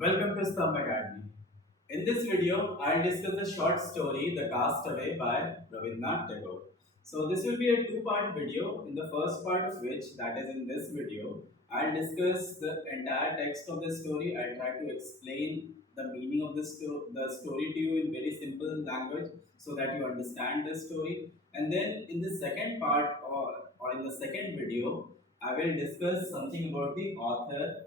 Welcome to STAMBH Academy. In this video, I'll discuss the short story The Castaway by Rabindranath Tagore. So this will be a two-part video. In the first part of which, that is in this video, I'll discuss the entire text of the story. I'll try to explain the meaning of the story to you in very simple language so that you understand the story. And then in the second part or in the second video, I will discuss something about the author.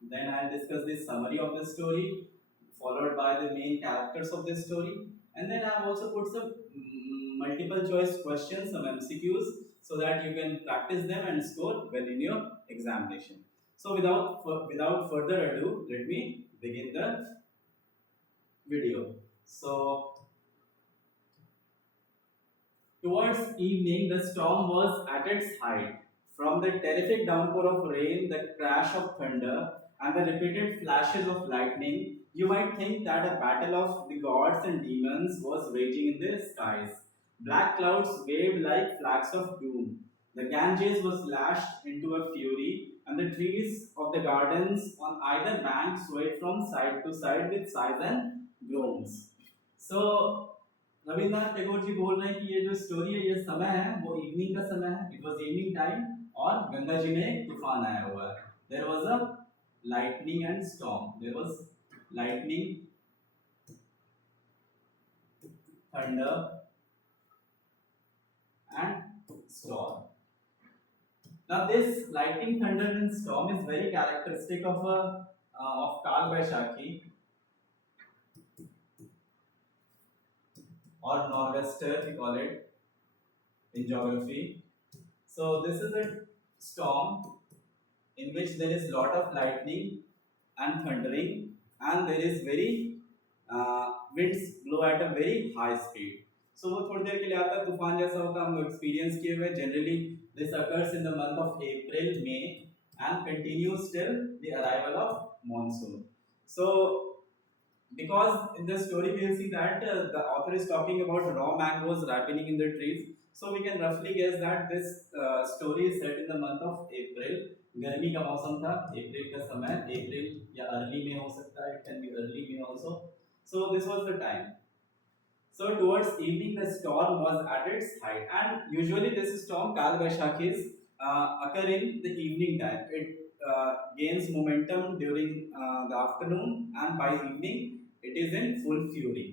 Then I'll discuss the summary of the story, followed by the main characters of the story, and then I've also put some multiple choice questions, some MCQs, so that you can practice them and score well in your examination. So without further ado, let me begin the video. So towards evening, the storm was at its height. From the terrific downpour of rain, the crash of thunder, and the repeated flashes of lightning, you might think that a battle of the gods and demons was raging in the skies. Black clouds waved like flags of doom. The Ganges was lashed into a fury, and the trees of the gardens on either bank swayed from side to side with sighs and groans. So Rabindranath Tagore ji बोल रहे हैं कि ये जो story है, ये समय है वो इवनिंग का समय है. इट वाज इवनिंग टाइम और गंगा जी में एक तूफान आया हुआ है. There was a lightning and storm. There was lightning, thunder, and storm. Now, this lightning, thunder, and storm is very characteristic of Kal Vaishakhi or nor'wester, we call it in geography. So, this is a storm in which there is lot of lightning and thundering, and there is very winds blow at a very high speed. So वो थोड़ी देर के लिए आता है, तूफान जैसा होता है, हम लोग एक्सपीरियंस किए हुए. Generally this occurs in the month of April, may and continues till the arrival of monsoon. So because in the story we will see that the author is talking about raw mangoes ripening in the trees, so we can roughly guess that this story is set in the month of April. गर्मी का मौसम था, अप्रैल का समय, अप्रैल या early में हो सकता है, इट कैन बी अर्ली में also. So this was the time. So towards evening, the storm was at its height, and usually this storm Kal Vaishakis occur in the evening time. It gains momentum during the afternoon, and by evening it is in full fury.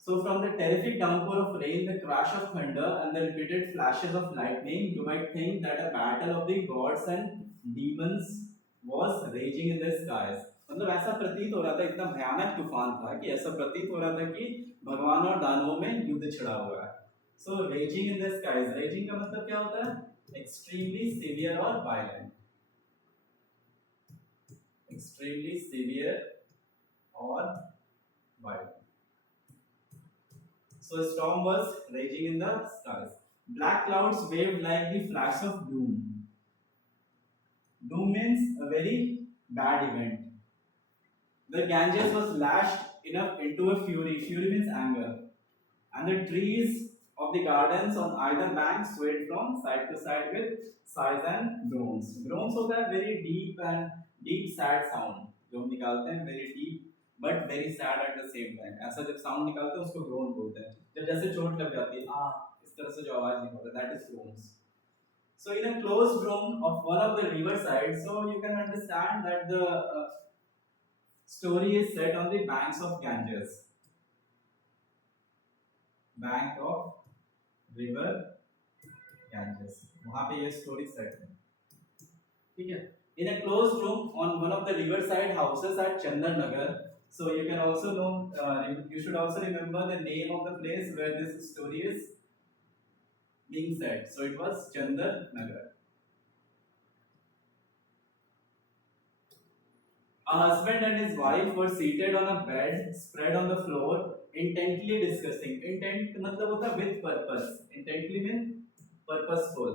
So from the terrific downpour of rain, the crash of thunder, and the repeated flashes of lightning, you might think that a battle of the gods and demons was raging in the skies. मतलब ऐसा प्रतीत हो रहा था, इतना भयानक तूफान था कि ऐसा प्रतीत हो रहा था कि भगवान और दानवों में युद्ध छिड़ा हुआ है. So raging in the skies, raging का मतलब क्या होता है? Extremely severe or violent. Extremely severe or violent. So a storm was raging in the skies. Black clouds waved like the flash of doom. Doom means a very bad event. The Ganges was lashed into a fury. Fury means anger. And the trees of the gardens on either bank swayed from side to side with sighs and groans. Groans होता है very deep sad sound जो हम निकालते हैं, very deep but very sad at the same time. ऐसा जब sound निकालते हैं उसको groan बोलते हैं. जब जैसे चोट लग जाती है, इस तरह से जो आवाज निकलता है, that is groans. So in a closed room of one of the riverside, so you can understand that the story is set on the banks of Ganges. Bank of river Ganges. वहाँ पे ये story set है. ठीक है. In a closed room on one of the riverside houses at Chandarnagar. So you can also know, you should also remember the name of the place where this story is being set. So it was Chandarnagar. A husband and his wife were seated on a bed spread on the floor, intently discussing. Intent मतलब होता है with purpose. Intently means purposeful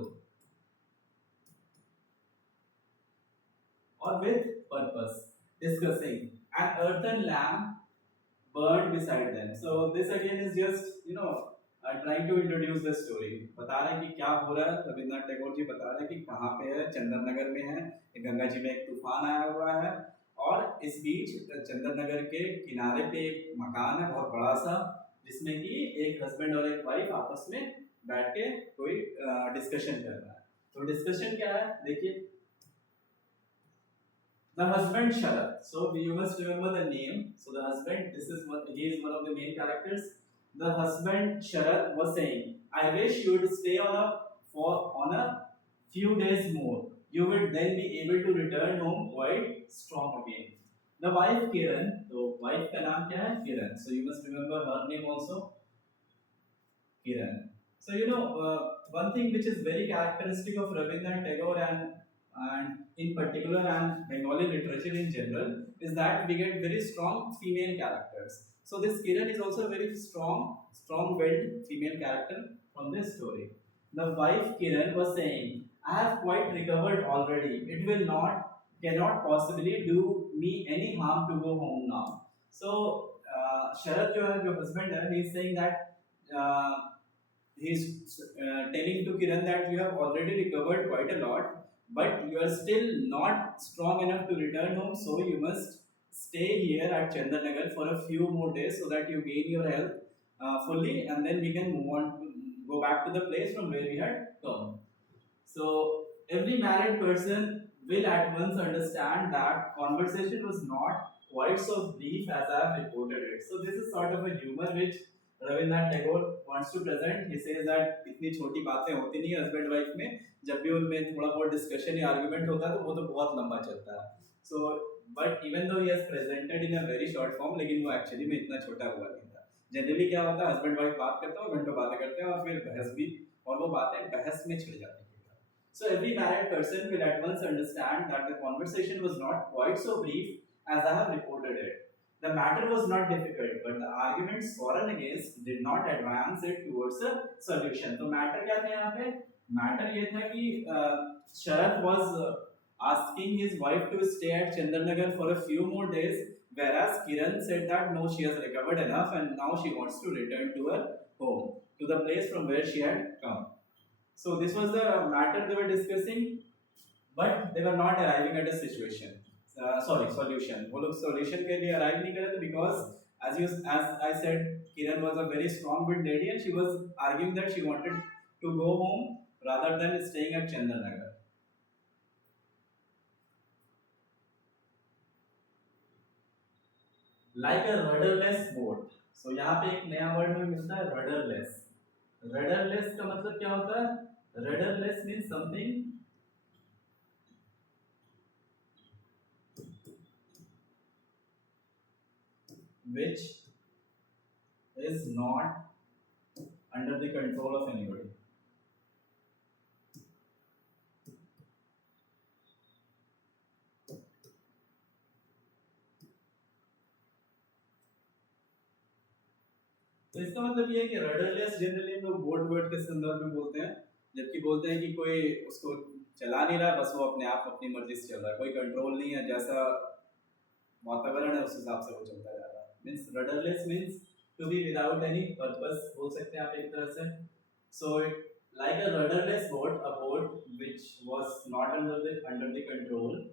or with purpose. Discussing. An earthen lamp burned beside them. So this again is just trying to introduce the story, बता रहे हैं कि क्या हो रहा है। रविन्द्रनाथ टैगोर जी बता रहे हैं कि कहाँ पे है, चंदन नगर में है, गंगा जी में एक तूफान आया हुआ है और इस बीच चंदन नगर के किनारे पे एक मकान है बहुत बड़ा सा, जिसमें कि एक हस्बैंड और एक वाइफ आपस में बैठ के कोई डिस्कशन कर रहा है। तो डिस्कशन क्या है देखिए, the husband Sharad. So you must remember the name. So the husband, this is what he is one of the main characters. The husband Sharad was saying, "I wish you would stay on a few days more. You will then be able to return home quite strong again." The wife Kiran. So wife का नाम क्या है? Kiran. So you must remember her name also. Kiran. So you know one thing which is very characteristic of Rabindranath Tagore and in particular and Bengali literature in general is that we get very strong female characters. So this Kiran is also a very strong-willed female character from this story. The wife Kiran was saying, "I have quite recovered already. It will cannot possibly do me any harm to go home now." So Sharad जो है, जो husband है, he is saying that uh, he is telling to Kiran that you have already recovered quite a lot, but you are still not strong enough to return home, so you must stay here at Chandranagar for a few more days so that you gain your health fully, and then we can move on to go back to the place from where we had come. So every married person will at once understand that conversation was not quite so brief as I have reported it. So this is sort of a humor which Rabindranath Tagore wants to present. He says that इतनी छोटी बातें होती नहीं husband wife में, जब भी उनमें थोड़ा बहुत डिस्कशन या आर्गुमेंट होता है तो वो तो बहुत लंबा चलता है. So but even though he has presented in a very short form, लेकिन वो एक्चुअली में इतना छोटा हुआ नहीं था. जनरली क्या होता है, हस्बैंड वाइफ बात करते हैं, घंटों बातें करते हैं और फिर बहस भी, और वो बातें बहस में छिड़ जाती है. So every married person will at once understand that the conversation was not quite so brief as I have reported it. The matter was not difficult, but the arguments for and against did not advance it towards a solution. तो matter क्या था यहाँ पे? Matter ये था कि Sharad was asking his wife to stay at Chandranagar for a few more days, whereas Kiran said that no, she has recovered enough and now she wants to return to her home, to the place from where she had come. So this was the matter they were discussing, but they were not arriving at a situation. Solution. वो लोग solution के लिए arrive नहीं करे थे because as I said, Kiran was a very strong-willed lady and she was arguing that she wanted to go home rather than staying at Chandranagar. Like a rudderless boat. So यहाँ पे एक नया word हमें मिलता है rudderless. Rudderless का मतलब क्या होता है? Rudderless means something which is not under the control of anybody. तो इसका मतलब ये है कि रडरलेस जनरली लोग बोट वर्ड के संदर्भ में बोलते हैं, जबकि बोलते हैं कि कोई उसको चला नहीं रहा, बस वो अपने आप अपनी मर्जी से चल रहा है, कोई कंट्रोल नहीं है, जैसा वातावरण है उस हिसाब से वो चलता जा रहा है. Means rudderless means to be without any purpose बोल सकते हैं आप एक तरह से. सो like a rudderless boat, a boat which was not under the control.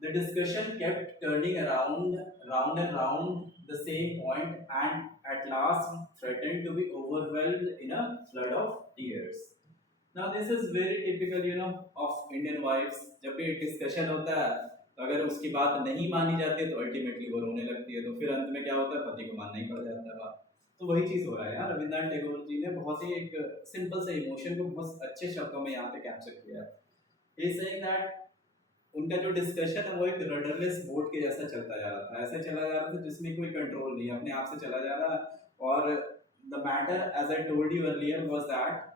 The discussion kept turning round and round the same point, and at last threatened to be overwhelmed in a flood of tears. Now this is very typical, you know, of Indian wives. जब भी discussion होता है तो अगर उसकी बात नहीं मानी जाती है तो अल्टीमेटली वो रोने लगती है, तो फिर अंत में क्या होता है, पति को मानना ही पड़ जाता है बात. तो वही चीज हो रहा है यार. रविन्द्रनाथ टैगोर जी ने बहुत ही एक सिंपल से इमोशन को बहुत अच्छे शब्दों में यहाँ पे कैप्चर किया है. He is saying that उनका जो डिस्कशन है वो एक रडरलेस बोट के जैसा चलता जा रहा था, ऐसे चला जा रहा था जिसमें कोई कंट्रोल नहीं, अपने आप से चला जा रहा. और the matter as I told you earlier was that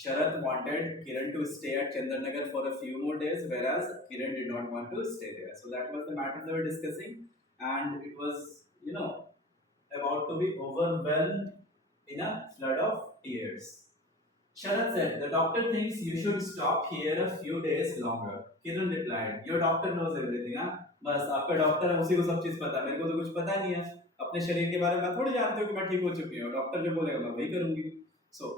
Sharad wanted Kiran to stay at Chandranagar for a few more days, whereas Kiran did not want to stay there. So that was the matter they were discussing, and it was, you know, about to be overwhelmed in a flood of tears. Sharad said, "The doctor thinks you should stop here a few days longer." Kiran replied, "Your doctor knows everything, हाँ? बस आपका doctor है, उसी को सब चीज पता है, मेरे को तो कुछ पता नहीं है." अपने शरीर के बारे में मैं थोड़ी जानती हूँ कि मैं ठीक हो चुकी हूँ, डॉक्टर जो बोलेगा मैं वही करूंगी. So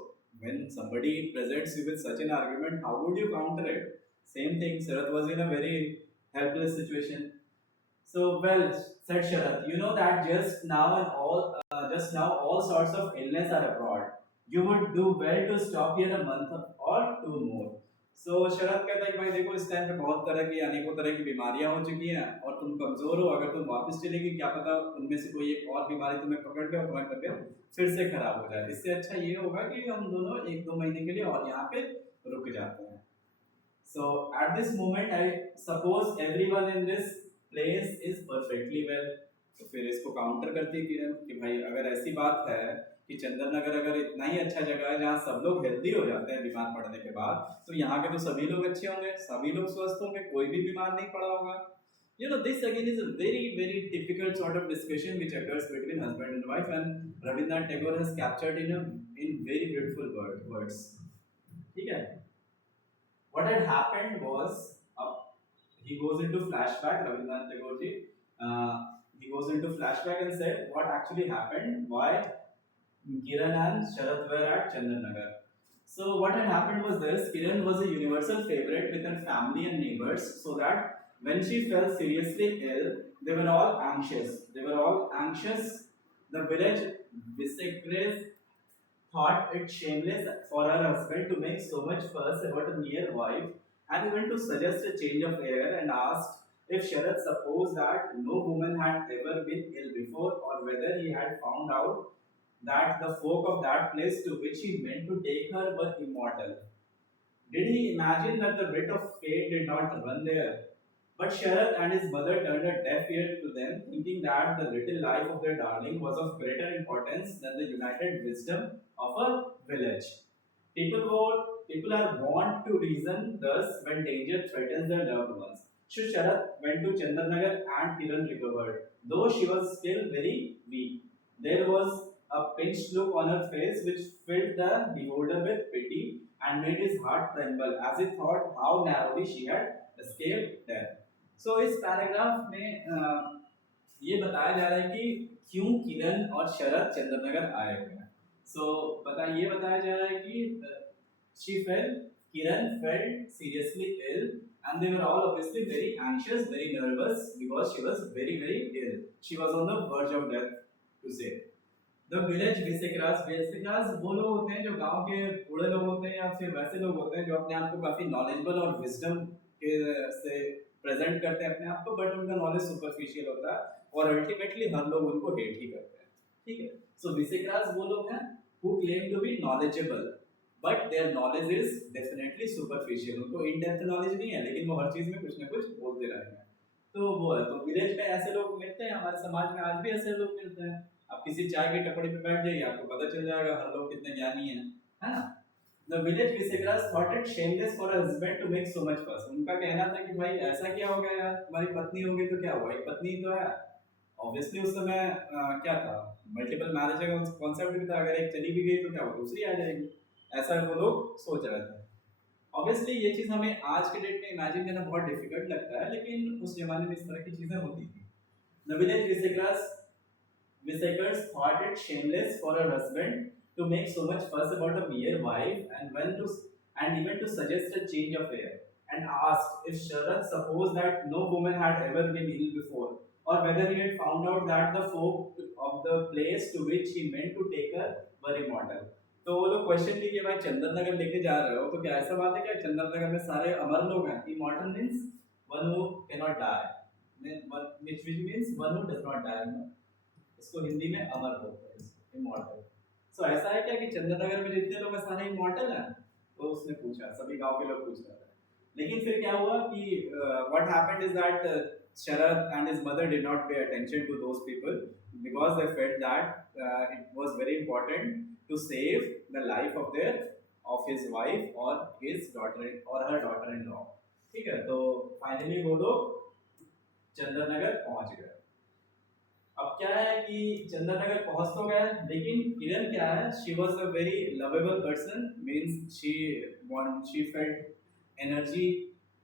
when somebody presents you with such an argument, how would you counter it? Same thing, Sharat was in a very helpless situation. So well said, Sharat. You know that just now all sorts of illness are abroad. You would do well to stop here a month or two more. So शरद कहता है कि भाई देखो इस time पे बहुत तरह की अनेकों तरह की बीमारियां हो चुकी हैं और तुम कमजोर हो. अगर तुम वापस चलेगी क्या पता उनमें से कोई एक और बीमारी तुम्हें पकड़ ले और तुम्हारी तबीयत फिर से खराब हो जाए. इससे अच्छा ये होगा कि हम दोनों एक दो महीने के लिए और यहाँ पे रुक जाते हैं. So at this moment I suppose everyone in this place is perfectly well. तो फिर इसको काउंटर करती है किरण कि भाई अगर ऐसी बात है कि चंद्रनगर अगर इतना ही अच्छा जगह है जहाँ सब लोग हेल्दी हो जाते हैं बीमार पड़ने के बाद, तो यहाँ के तो सभी लोग अच्छे होंगे, सभी लोग स्वस्थ होंगे, कोई भी बीमार नहीं पड़ा होगा. You know, this again is a very difficult sort of discussion which occurs between husband and wife, and Rabindranath Tagore has captured in very beautiful words. ठीक है. What had happened was, he goes into flashback. Rabindranath Tagore ji, he goes into flashback and said what actually happened, why Kiran and Sharat were at Chandranagar. So what had happened was this: Kiran was a universal favorite with her family and neighbors, so that when she fell seriously ill, they were all anxious. The village Visekres thought it shameless for her husband to make so much fuss about a mere wife, and even to suggest a change of air, and asked if Sharat supposed that no woman had ever been ill before, or whether he had found out that the folk of that place to which he meant to take her were immortal. Did he imagine that the writ of fate did not run there? But Sharat and his mother turned a deaf ear to them, thinking that the little life of their darling was of greater importance than the united wisdom of a village. People are wont to reason thus when danger threatens their loved ones. So Sharat went to Chandranagar and Kiran recovered, though she was still very weak. There was a pinched look on her face which filled the beholder with pity and made his heart tremble as he thought how narrowly she had escaped death. So इस paragraph में ये बताया जा रहा है कि क्यों किरण और शरद चंद्रनगर आए हुए हैं. ये बताया जा रहा है कि Kiran felt seriously ill, and they were all obviously very anxious, very nervous because she was very ill. She was on the verge of death, to say. The village Visekras वो लोग होते हैं जो गांव के बूढ़े लोग होते हैं या फिर वैसे लोग होते हैं जो अपने आप को काफी नॉलेजेबल और विजडम के से प्रेजेंट करते हैं अपने आप को, बट उनका नॉलेज सुपरफिशियल होता है और अल्टीमेटली हर लोग उनको हेट ही करते हैं. ठीक है. सो विसेक्रास वो लोग हैं who claim to be knowledgeable, but their knowledge is definitely superficial. उनको इन डेप्थ नॉलेज नहीं है, लेकिन वो हर चीज में कुछ ना कुछ बोलते रहेंगे. तो वो है. तो विलेज में ऐसे लोग मिलते हैं, हमारे समाज में आज भी ऐसे लोग मिलते हैं. आप किसी चाय की टपड़ी पे बैठ जाइए, आपको पता चल जाएगा हर लोग कितने ज्ञानी हैं, है ना. The village Visekras thought it shameless for a husband to make so much fuss. उनका कहना था कि भाई ऐसा क्या हो गया यार, तुम्हारी पत्नी होगी तो क्या हुआ, एक पत्नी तो है. ऑब्वियसली उस समय क्या था, मल्टीपल मैरिज का कॉन्सेप्ट भी था. अगर एक चली भी गई तो क्या हुआ, दूसरी आ जाएगी. ऐसा वो लोग सोच रहे थे. ऑब्वियसली ये चीज़ हमें आज के डेट में इमेजिन करना बहुत डिफिकल्ट लगता है, लेकिन उस जमाने में इस तरह की चीज़ें होती थी. The village Visekars thought it shameless for her husband to make so much fuss about a mere wife, and even to suggest a change of air, and asked if Sharat supposed that no woman had ever been ill before, or whether he had found out that the folk of the place to which he meant to take her were immortal. तो वो लोग question की कि भाई चंद्रनगर लेके जा रहे हो तो क्या ऐसा बात है क्या चंद्रनगर में सारे अमर लोग हैं. Immortal means one who cannot die, which means one who does not die. इसको हिंदी में अमर बोलते हैं, इमॉर्टल. सो ऐसा है क्या कि चंद्रनगर में जितने लोग हैं सारे इमॉर्टल हैं. तो उसने पूछा, सभी गांव के लोग पूछ रहे थे. लेकिन फिर क्या हुआ कि what happened is that Sharat and his mother did not pay attention to those people because they felt that it was very important to save the life of his wife or his daughter or her daughter-in-law. ठीक है. तो finally वो लोग चंद्रनगर पहुंच गए. अब क्या है कि चंद्रनगर पहुंच तो गए, लेकिन किरण क्या है, she was a very lovable person. Means she felt energy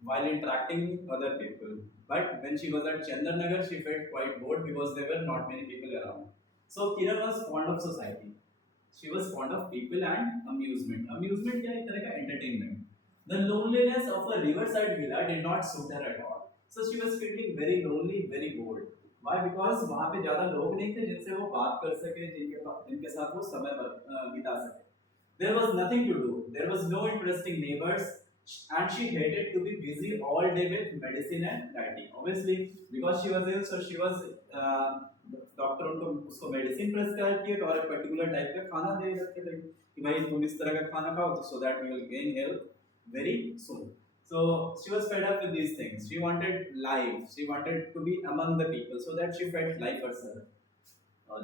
while interacting with other people. But when she was at Chandranagar, she felt quite bored because there were not many people around. So Kiran was fond of society. She was fond of people and amusement. Amusement क्या एक तरह का entertainment. The loneliness of a riverside villa did not suit her at all. So she was feeling very lonely, very bored. Why? Because वहाँ पे ज़्यादा लोग नहीं थे जिनसे वो बात कर सके, जिनके साथ वो समय बिता सके. There was nothing to do. There was no interesting neighbors, and she hated to be busy all day with medicine and writing. Obviously, because she was ill, so she was doctor उनको उसको medicine prescribe किए और एक particular type का खाना दे रखे थे कि भाई तुम इस तरह का खाना खाओ तो so that you will gain health very soon. So she was fed up with these things. She wanted life. She wanted to be among the people so that she felt life herself.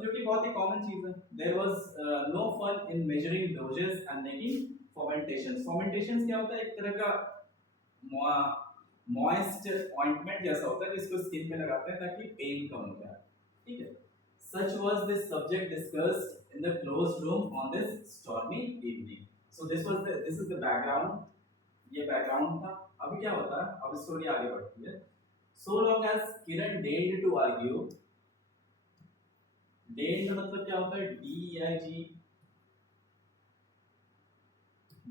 जो कि बहुत ही common चीज है. There was no fun in measuring doses and making fomentations. Fomentations क्या होता है? एक तरह का moist ointment जैसा होता है जिसको स्किन पे लगाते हैं ताकि पेन कम हो जाए. ठीक है. Such was this subject discussed in the closed room on this stormy evening. So this is the background. ये background था. अभी क्या होता है? अब स्टोरी आगे बढ़ती है. So long as Kiran deigned to argue. Deigned मतलब क्या होता है? D-E-I-G.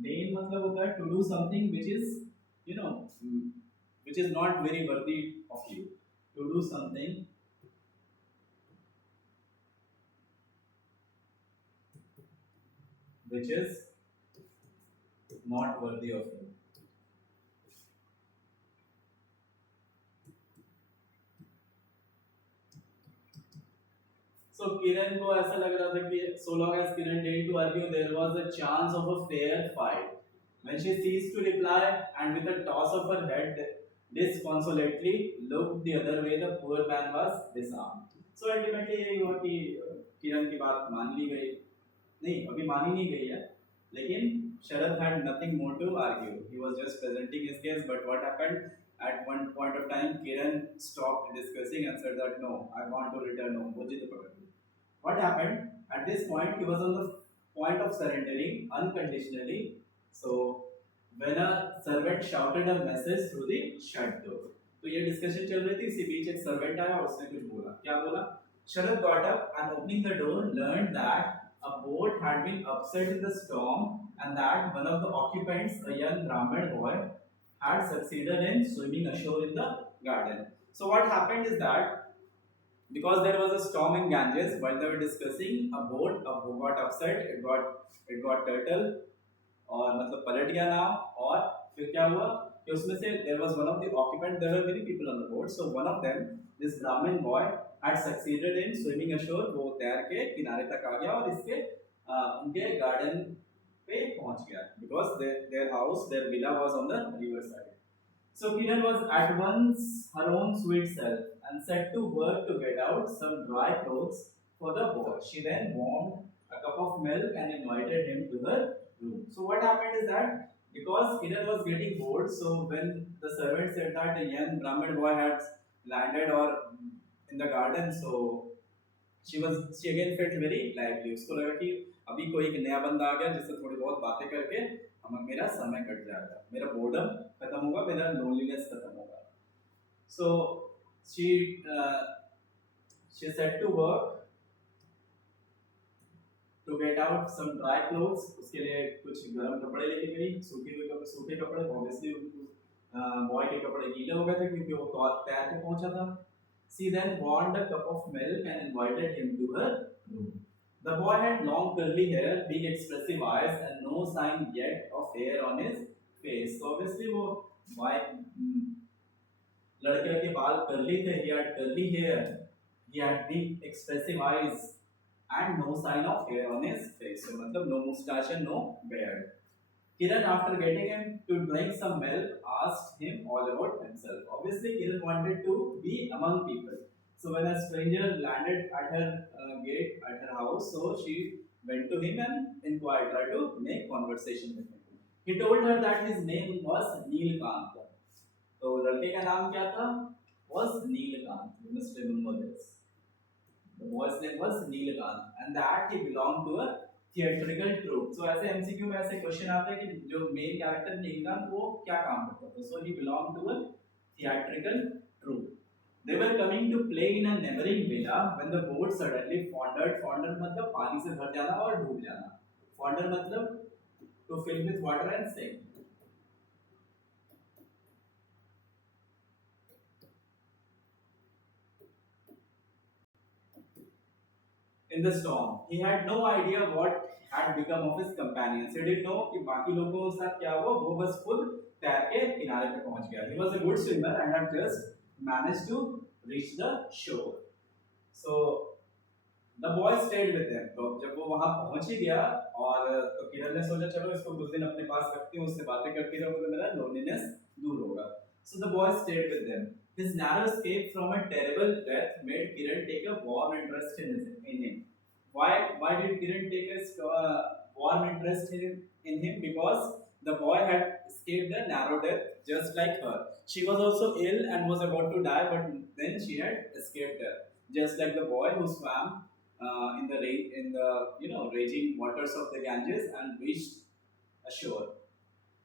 Deigned मतलब होता है to do something which is, you know, which is not very worthy of you. To do something which is not worthy of you. So Kiran को ऐसा लग रहा था कि so long as Kiran deigned to argue, there was a chance of a fair fight. When she ceased to reply and with a toss of her head disconsolately looked the other way, the poor man was disarmed. So ultimately ये हुआ कि किरण की बात मान ली गई. नहीं, अभी मानी नहीं गई है, लेकिन Sharad had nothing more to argue. He was just presenting his case. But what happened? At one point of time, Kiran stopped discussing and said that no, I want to return home. वो जिद पकड़ ली. What happened? At this point, he was on the point of surrendering unconditionally. So, when a servant shouted a message through the shut door. तो ये discussion चल रही थी. इसी बीच एक सर्वेंट आया और उसने कुछ बोला. क्या बोला? Sharad got up and opening the door, learned that a boat had been upset in the storm and that one of the occupants, a young Brahmin boy, had succeeded in swimming ashore in the garden. So what happened is that because there was a storm in Ganges, while they were discussing, a boat got upset. It got turtle और मतलब पलट गया नाव. और फिर क्या हुआ कि उसमें से there was one of the occupant. There were many people on the boat. So one of them, this Brahmin boy, had succeeded in swimming ashore. वो तैर के किनारे तक आ गया और इसके उनके गार्डन पे पहुंच गया because their house, their villa was on the river side. So Kiran was at once her own sweet self and set to work to get out some dry clothes for the boy. She then warmed a cup of milk and invited him to her room. So what happened is that because Kiran was getting bored, so when the servant said that a young Brahmin boy had landed or in the garden, so she again felt very lively. उसको लगा कि अभी कोई एक नया बंदा आ गया जिससे थोड़ी बहुत बातें करके मेरा समय कट जाएगा, मेरा बोर्डम खत्म होगा, मेरा लोनलीनेस खत्म होगा. So she set to work to get out some dry clothes. उसके लिए कुछ गर्म कपड़े लेके गई. सूखे कपड़े obviously बॉय के कपड़े गीले हो गए थे क्योंकि वो तैर के पहुंचा था. She then warmed a cup of milk and invited him to her room. The boy had long curly hair, big expressive eyes, and no sign yet of hair on his face. So obviously वो लड़के के बाल curly थे. He had curly hair. He had big expressive eyes and no sign of hair on his face. So मतलब no mustache and no beard. Kiran, after getting him to drink some milk, asked him all about himself. Obviously, Kiran wanted to be among people. So when a stranger landed at her gate, at her house, so she went to him and inquired, tried to make conversation with him. He told her that his name was Neelkant. तो लड़के का नाम क्या था? Was Neelkant. You must remember this. The boy's name was Neelkant, and that he belonged to a theatrical troupe. So ऐसे MCQ में ऐसे question आते हैं कि जो मेन कैरेक्टर नीलकांत वो क्या काम करता था। So he belong to a theatrical troupe. They were coming to play in a neighboring villa when the boat suddenly foundered. Founder मतलब पानी से भर जाना और डूब जाना। Founder मतलब to fill with water and sink. In the storm, he had no idea what had become of his companions. He didn't know कि बाकी लोगों के साथ क्या हुआ, वो बस खुद तैर के किनारे पे पहुंच गया. He was a good swimmer and had just managed to reach the shore. So the boy stayed with him. तो जब वो वहां पहुंच ही गया और तो किरण ने सोचा चलो इसको कुछ दिन अपने पास रखती हूँ, उससे बातें करती रहूंगा तो मेरा loneliness दूर होगा. So the boy stayed with them. His narrow escape from a terrible death made Kiran take a warm interest in him. Why did Kiran take a warm interest in him? Because the boy had escaped a narrow death just like her. She was also ill and was about to die, but then she had escaped death, just like the boy who swam in the raging waters of the Ganges and reached ashore.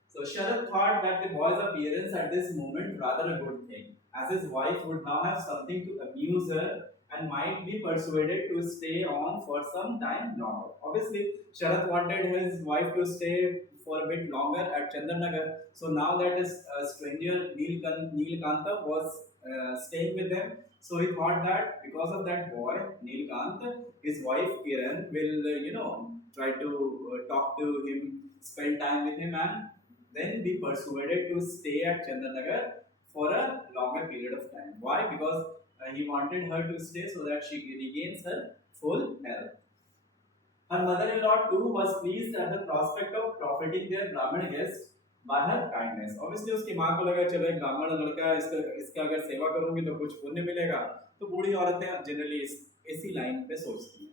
So Sharad thought that the boy's appearance at this moment rather a good thing, as his wife would now have something to amuse her and might be persuaded to stay on for some time longer. Obviously, Sharad wanted his wife to stay for a bit longer at Chandranagar. So now that his stranger Neelkanta was staying with them, so he thought that because of that boy Neelkant, his wife Kiran will try to talk to him, spend time with him, and then be persuaded to stay at Chandranagar for a longer period of time. Why? Because he wanted her to stay so that she regains her full health. Her mother-in-law too was pleased at the prospect of profiting their Brahmin guest by her kindness. Obviously उसकी माँ को लगा चलो एक ब्राह्मण लड़का है, इसका अगर सेवा करूंगी तो कुछ पुण्य मिलेगा. तो बूढ़ी औरतें जनरली इसी लाइन पे सोचती हैं.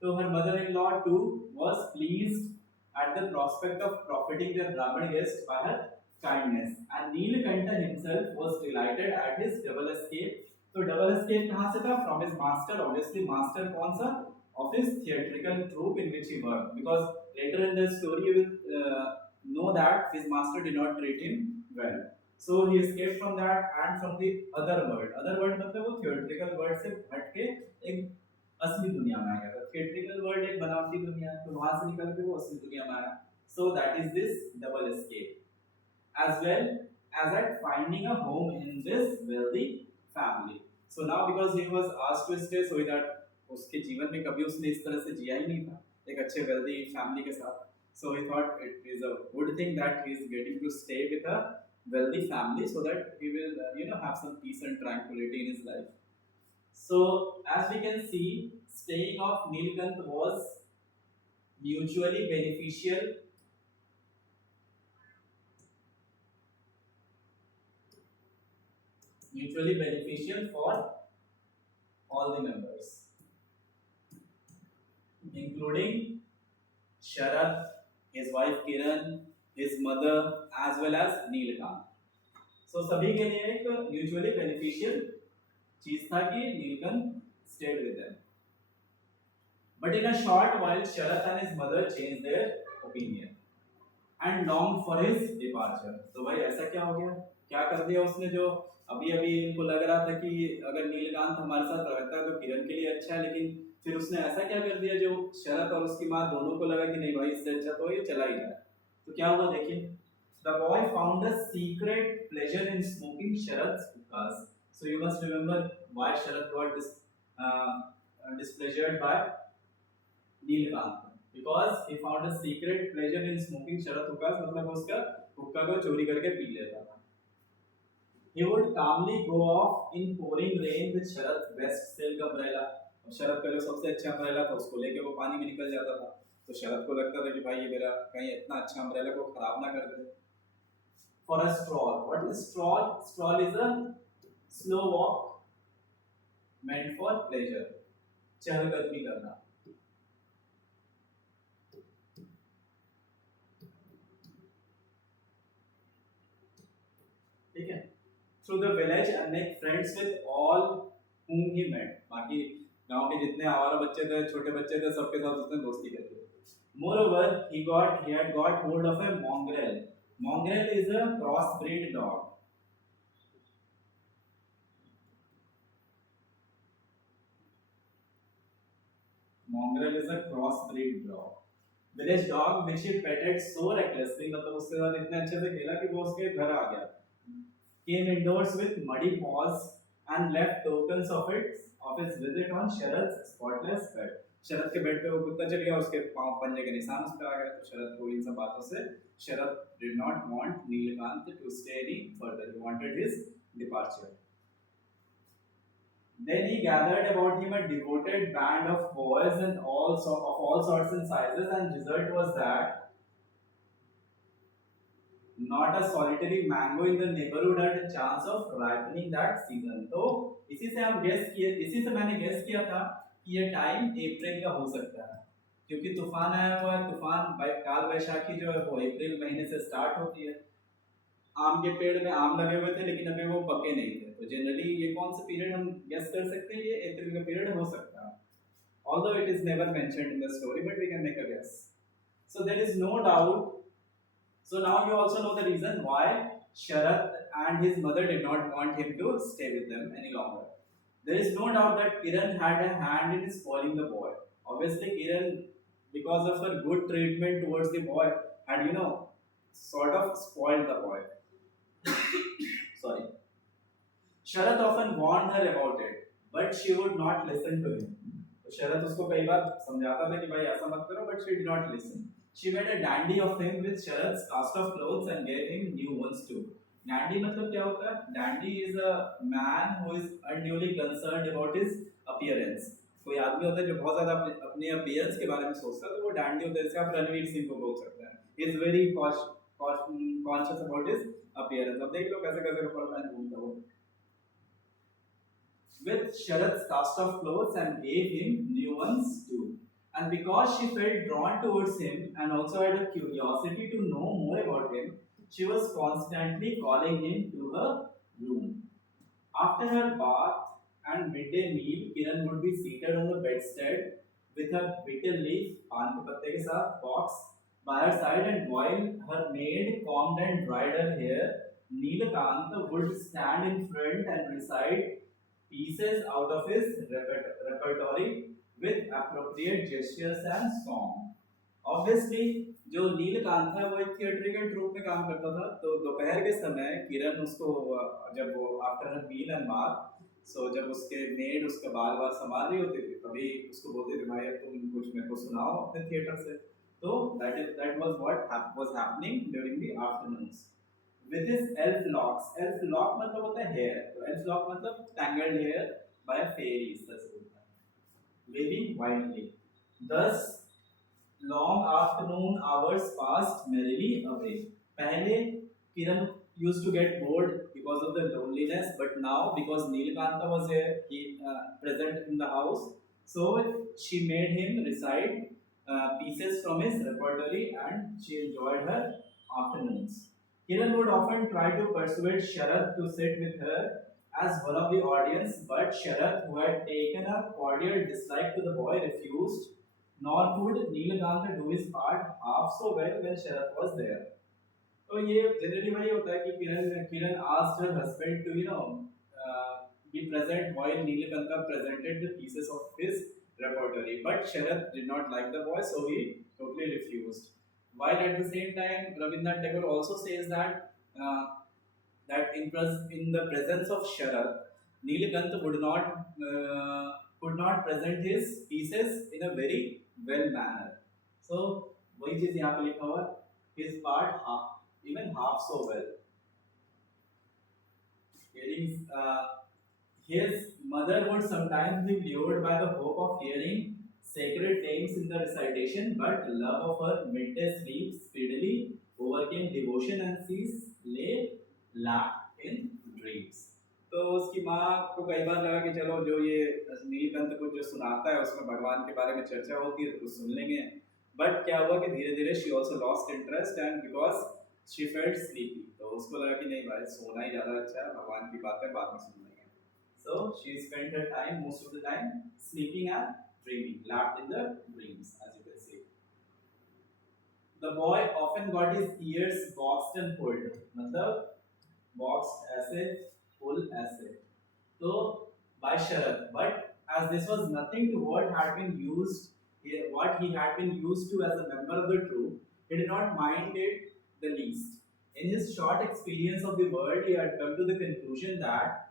So her mother-in-law too was pleased at the prospect of profiting their Brahmin guest by her kindness, and Neelkanta himself was delighted at his double escape. तो डबल एस्केप कहाँ से था? From his master. Obviously master कौन सा? Of his theatrical troupe in which he worked. Because later in the story you will know that his master did not treat him well. So he escaped from that and from the other world. Other world मतलब वो theatrical world से हट के एक असली दुनिया में आ गया था. थिएट्रिकल वर्ल्ड एक बनावटी दुनिया है, तो वहां से निकल के वो असली दुनिया में आया. So that is this double escape. As well as at finding a home in this wealthy family. So now because he was asked to stay, so that उसके जीवन में कभी उसने इस तरह से जिया ही नहीं था एक अच्छे wealthy family के साथ. So he thought it is a good thing that he is getting to stay with a wealthy family so that he will have some peace and tranquility in his life. So as we can see, staying of Neelkant was mutually beneficial. Mutually beneficial for all the members, including Sharad, his wife Kiran, his mother, as well as Neelkant. So सभी के लिए एक mutually beneficial चीज था कि Neelkanth stayed with them. But in a short while, Sharad and his mother changed their opinion and longed for his departure. तो भाई ऐसा क्या हो गया? क्या कर दिया उसने जो अभी इनको लग रहा था कि अगर नीलकांत हमारे साथ रहता है तो किरण के लिए अच्छा है, लेकिन फिर उसने ऐसा क्या कर दिया जो शरद और उसकी माँ दोनों को लगा कि नहीं भाई इससे अच्छा तो ये चला ही जाए. तो क्या हुआ देखिए. The boy found a secret pleasure in smoking Sharad's hookahs. So you must remember why Sharad got displeasured by Neelkant, because he found a secret pleasure in smoking Sharad hookahs. मतलब उसका हुक्का को चोरी करके पी लेता था. He would calmly go off in pouring rain with Sharad's best silk umbrella. और शरद का जो सबसे अच्छा अम्ब्रेला था उसको लेके वो पानी में निकल जाता था. तो शरद को लगता था कि भाई ये मेरा कहीं इतना अच्छा अम्ब्रेला को खराब ना कर दे. For a stroll. What is stroll? Stroll is a slow walk meant for pleasure. चहलकदमी करना. ठीक है. Through the village and make friends with all whom he met. बाकी गांव के जितने आवारा बच्चे थे, छोटे बच्चे थे, सबके साथ उसने दोस्ती कर ली. Moreover, he had got hold of a mongrel. Mongrel is a crossbreed dog. Mongrel is a crossbreed dog. Village dog which he petted so recklessly, मतलब उसके साथ इतने अच्छे से खेला कि वो उसके घर आ गया. Came indoors with muddy paws and left tokens of his visit on Sharad's spotless bed. शरद के बेड पे वो कुत्ता चल गया, उसके पांव पंजे के निशान उस पे आ गए. तो शरद को इन सब बातों से शरद did not want Nilkanth to stay any further. He wanted his departure. Then he gathered about him a devoted band of boys and of all sorts and sizes, and result was that not a solitary mango in the neighborhood had a chance of ripening that season. तो इसी से हम guess किए, इसी से मैंने guess किया था कि ये टाइम अप्रैल का हो सकता है, क्योंकि तूफान आया हुआ है. तूफान काल वैशाखी जो है वो अप्रैल महीने से स्टार्ट होती है. आम के पेड़ में आम लगे हुए थे लेकिन अभी वो पके नहीं थे. तो जनरली ये कौन सा पीरियड हम गेस कर सकते हैं? ये अप्रैल का पीरियड हो सकता है. Although it is never mentioned in the story, but we can make a guess. So there is no doubt. So now you also know the reason why Sharad and his mother did not want him to stay with them any longer. There is no doubt that Kiran had a hand in spoiling the boy. Obviously, Kiran, because of her good treatment towards the boy, had sort of spoiled the boy. Sorry. Sharad often warned her about it, but she would not listen to him. तो शरद उसको कई बार समझाता था कि भाई ऐसा मत करो, but she did not listen. She made a dandy of him with Sharad's cast of clothes and gave him new ones too. Dandy मतलब क्या होता है? Dandy is a man who is unduly concerned about his appearance. कोई आदमी होता है जो बहुत ज़्यादा अपने appearance के बारे में सोचता है, तो वो dandy होता है. जैसे आप रणवीर सिंह को बोल सकते हैं. He is very conscious about his appearance. अब देख लो कैसे कैसे कपड़ा पहन घूमता वो. With Sharad's cast of clothes and gave him new ones too. And because she felt drawn towards him and also had a curiosity to know more about him, she was constantly calling him to her room. After her bath and midday meal, Kiran would be seated on the bedstead with her bitter leaf पान के पत्ते के साथ box by her side, and while her maid combed and dried her hair, Neelakant would stand in front and recite pieces out of his repertory with appropriate gestures and song. Obviously, जो नीलकांत था वो एक theatrical troop में काम करता था. तो दोपहर के समय किरण उसको जब वो आफ्टर मील एंड बाथ, सो जब उसके मेड उसका बाल बाल संभाल रही होती थी, तभी उसको बोलते थे भाई तुम कुछ मेरे को सुनाओ अपने थिएटर से. तो that was what was happening during the afternoons. With his elf locks. Elf lock मतलब होता है hair. तो elf lock मतलब tangled hair by fairies. That's what it is. Waving wildly. Thus, long afternoon hours passed merrily away. पहले Kiran used to get bored because of the loneliness, but now because Neelakanta was here, he present in the house, so she made him recite pieces from his repertory, and she enjoyed her afternoons. Kiran would often try to persuade Sharad to sit with her as one of the audience, but Sharad, who had taken a cordial dislike to the boy, refused, nor could Neelakanta do his part half so well when Sharad was there. तो ये generally वही होता है कि Kiran asked her husband to be present while Neelakanta presented the pieces of his repertory, but Sharad did not like the boy, so he totally refused. While at the same time, Rabindranath Tagore also says that in the presence of Sharad, Neelakanta could not present his pieces in a very well manner. So वही चीज यहाँ पे लिखा हुआ, his part even half so well. His mother would sometimes be lured by the hope of hearing sacred names in the recitation, but love of her midday sleep speedily overcame devotion, and she lay lapped in dreams. तो उसकी माँ को कई बार लगा कि चलो जो ये नीलकंठ को जो सुनाता है उसमें भगवान के बारे में चर्चा होती है तो कुछ सुन लेंगे. बट क्या हुआ कि धीरे धीरे she also lost interest, and because she felt sleepy, तो उसको लगा कि नहीं भाई सोना ही ज़्यादा अच्छा है, भगवान की बातें बाद में सुन लेंगे. So she spent her time, most of the time, sleeping and dreaming, lapped in the dreams, as you can see. The boy often got his ears boxed and pulled. मतलब boxed ऐसे, pull ऐसे. So by Sharad, but as this was nothing to what had been used, what he had been used to as a member of the troop, he did not mind it the least. In his short experience of the world, he had come to the conclusion that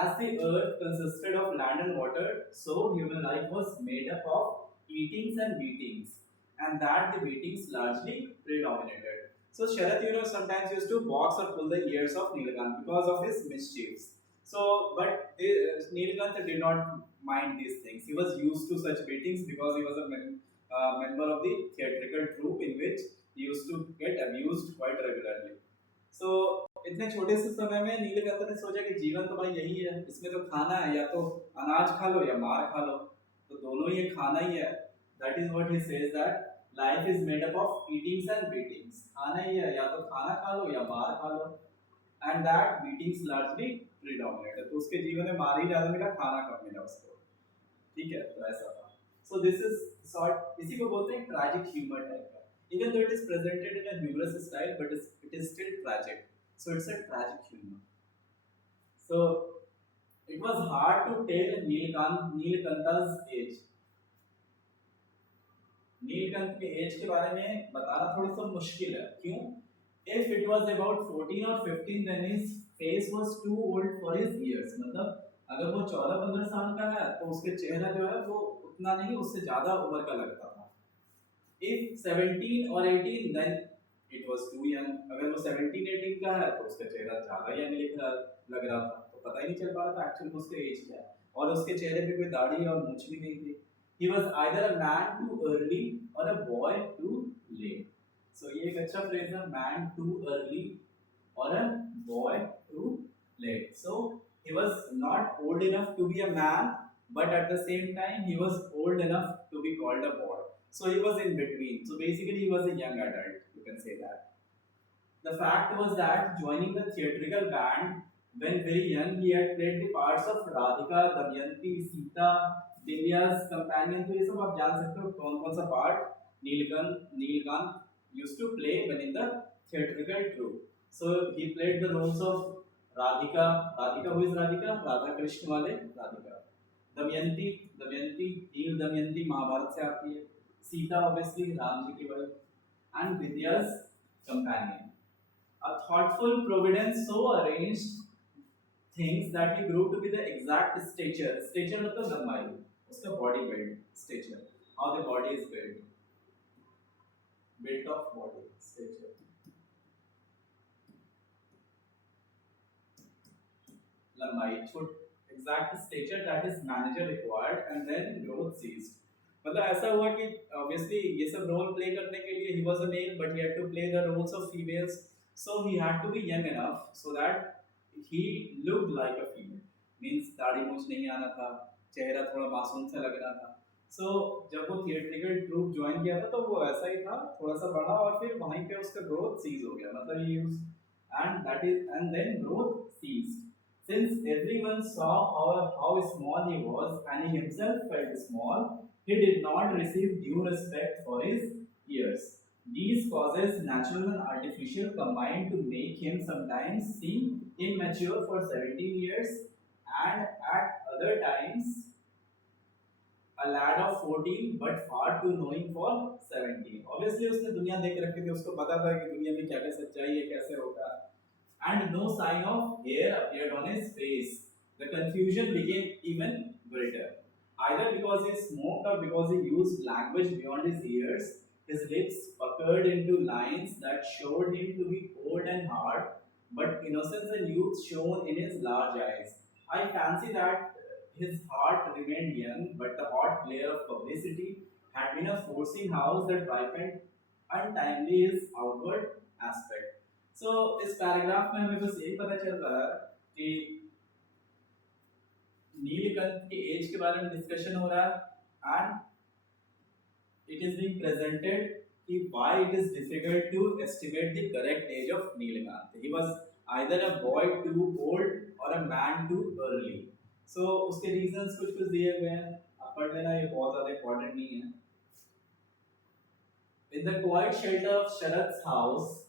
as the earth consisted of land and water, so human life was made up of eatings and beatings, and that the beatings largely predominated. So Sharath, sometimes used to box or pull the ears of Nilakant because of his mischiefs. So, but Nilakant did not mind these things. He was used to such beatings because he was a member of the theatrical troupe in which he used to get abused quite regularly. So इतने छोटे से समय में नीलकंठ ने सोचा कि जीवन तो भाई यही है, इसमें तो खाना है, या तो अनाज खा लो या मार खा लो, तो दोनों ये खाना ही है. That is what he says, that life is made up of eatings and beatings. खाना ही है, या तो खाना खा लो या मार खा लो, and that beatings largely predominate. तो उसके जीवन में मार ही ज्यादा मिला, खाना कम मिला उसको. ठीक है, तो ऐसा था. So this is sort, इसी को बोलते हैं tragic humor type का. Even though it is presented in a humorous style, but it is still tragic. So it's a tragic humor. So it was hard to tell Neelkanta's age. Neelkanth के as के बारे में बताना थोड़ा सा मुश्किल है. क्यों? If it was about 14 or 15, then his face was too old for his years. मतलब अगर वो 14-15 साल का है तो उसके चेहरा जो है वो उतना नहीं, उससे ज्यादा उम्र का लगता था. If 17 or 18, then it was too young. अगर वो 17-18 का है तो उसका चेहरा ज्यादा यंग लग रहा था, तो पता ही नहीं चल पा रहा था एक्चुअल में उसका एज क्या है. और उसके चेहरे पे कोई दाढ़ी और मूंछ भी नहीं थी. He was either a man too early or a boy too late. So ये एक अच्छा फ्रेज है, man too early or a boy too late. So he was not old enough to be a man, but at the same time he was old enough to be called a boy. So he was in between. So basically he was a young adult, you can say that. The fact was that joining the theatrical band when very young, he had played the parts of Radhika, Damayanti, Sita, Divya's companion. तो ये सब आप जान सकते हो कौन कौन सा part Nilkanth used to play when in the theatrical troupe. So he played the roles of Radhika. Radhika, who is Radhika? Radha Krishna वाले Radhika. दमयंती नील दमयंती महाभारत से आती है. सीता obviously राम जी की wife, and Vidya's companion. A thoughtful providence so arranged things that he grew to be the exact stature. Stature मतलब लंबाई, उसका body build, stature. How the body is built. Built of body, stature. लंबाई, exact stature that his manager required, and then growth ceased. मतलब ऐसा हुआ कि obviously ये सब रोल प्ले करने के लिए he was a male, but he had to play the roles of females, so he had to be young enough so that he looked like a female. Means दाढ़ी मूंछ नहीं आना था, चेहरा थोड़ा मासूम सा लग रहा था. So जब वो थिएट्रिकल ट्रूप ज्वाइन किया था तो वो ऐसा ही था, थोड़ा सा बड़ा, और फिर वहीं पे उसका ग्रोथ सीज हो गया. मतलब he used, and then growth ceased. Since everyone saw how small he was and he himself felt small, he did not receive due respect for his years. These causes, natural and artificial, combined to make him sometimes seem immature for 17 years and at other times a lad of 14 but far too knowing for 17. Obviously उसने दुनिया देख रखी थी, उसको पता था कि दुनिया में क्या क्या सच्चाई है, कैसे होता है. And no sign of hair appeared on his face. The confusion became even greater. Either because he smoked or because he used language beyond his ears, his lips puckered into lines that showed him to be cold and hard, but innocence and youth shone in his large eyes. I fancy that his heart remained young, but the hot glare of publicity had been a forcing house that ripened untimely his outward aspect. So इस paragraph में हमें बस यही पता चल रहा है कि नीलकंठ के एज के बारे में डिस्कशन हो रहा है, and it is being presented कि why it is difficult to estimate the correct age of Neelkant. He was either a boy too old or a man too early. So उसके reasons कुछ दिए हुए हैं, आप पढ़ लेना, ये बहुत ज़्यादा important नहीं है. In the quiet shelter of Sharat's house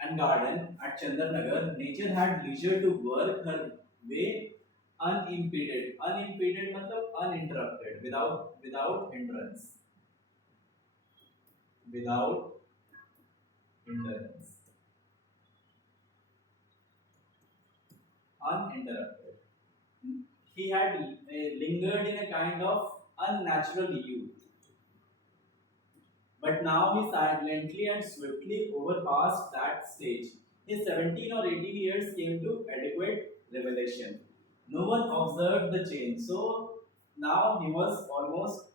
and garden at Chandarnagar, nature had leisure to work her way unimpeded. Unimpeded matlab uninterrupted, without hindrance. Without hindrance. Uninterrupted. He had lingered in a kind of unnatural youth, but now he silently and swiftly overpassed that stage. His 17 or 18 years came to adequate revelation. No one observed the change. So now he was almost,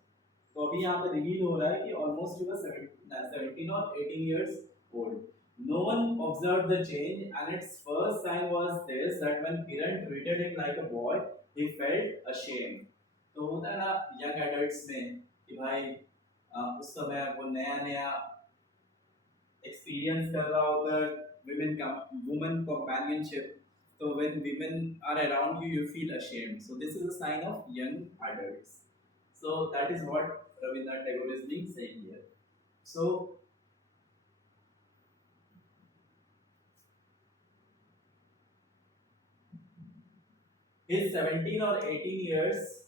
तो अभी यहाँ पे reveal हो रहा है कि almost he was 17 or 18 years old. No one observed the change, and its first sign was this, that when Kiran treated him like a boy, he felt ashamed. तो होता है ना young adults में कि भाई उस समय वो नया नया एक्सपीरियंस कर रहा होता है women companionship. So when women are around you, you feel ashamed. So this is a sign of young adults. So that is what Rabindranath Tagore is being saying here. So his 17 or 18 years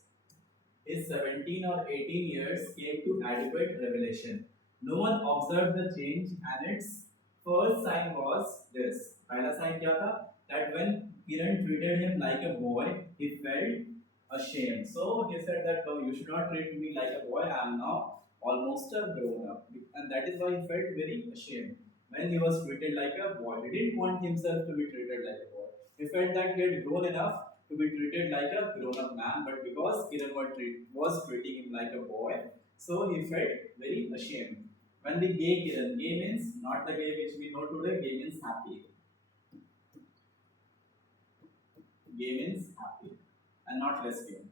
his 17 or 18 years came to adequate revelation. No one observed the change, and its first sign was this. पहला sign क्या था? That when Kiran treated him like a boy, he felt ashamed. So he said that, no, you should not treat me like a boy. I am now almost a grown up, and that is why he felt very ashamed when he was treated like a boy. He didn't want himself to be treated like a boy. He felt that he had grown enough to be treated like a grown-up man, but because Kiran was treating him like a boy, so he felt very ashamed. When the gay Kiran, gay means not the gay which we know today, gay means happy. Gay means happy and not lesbian.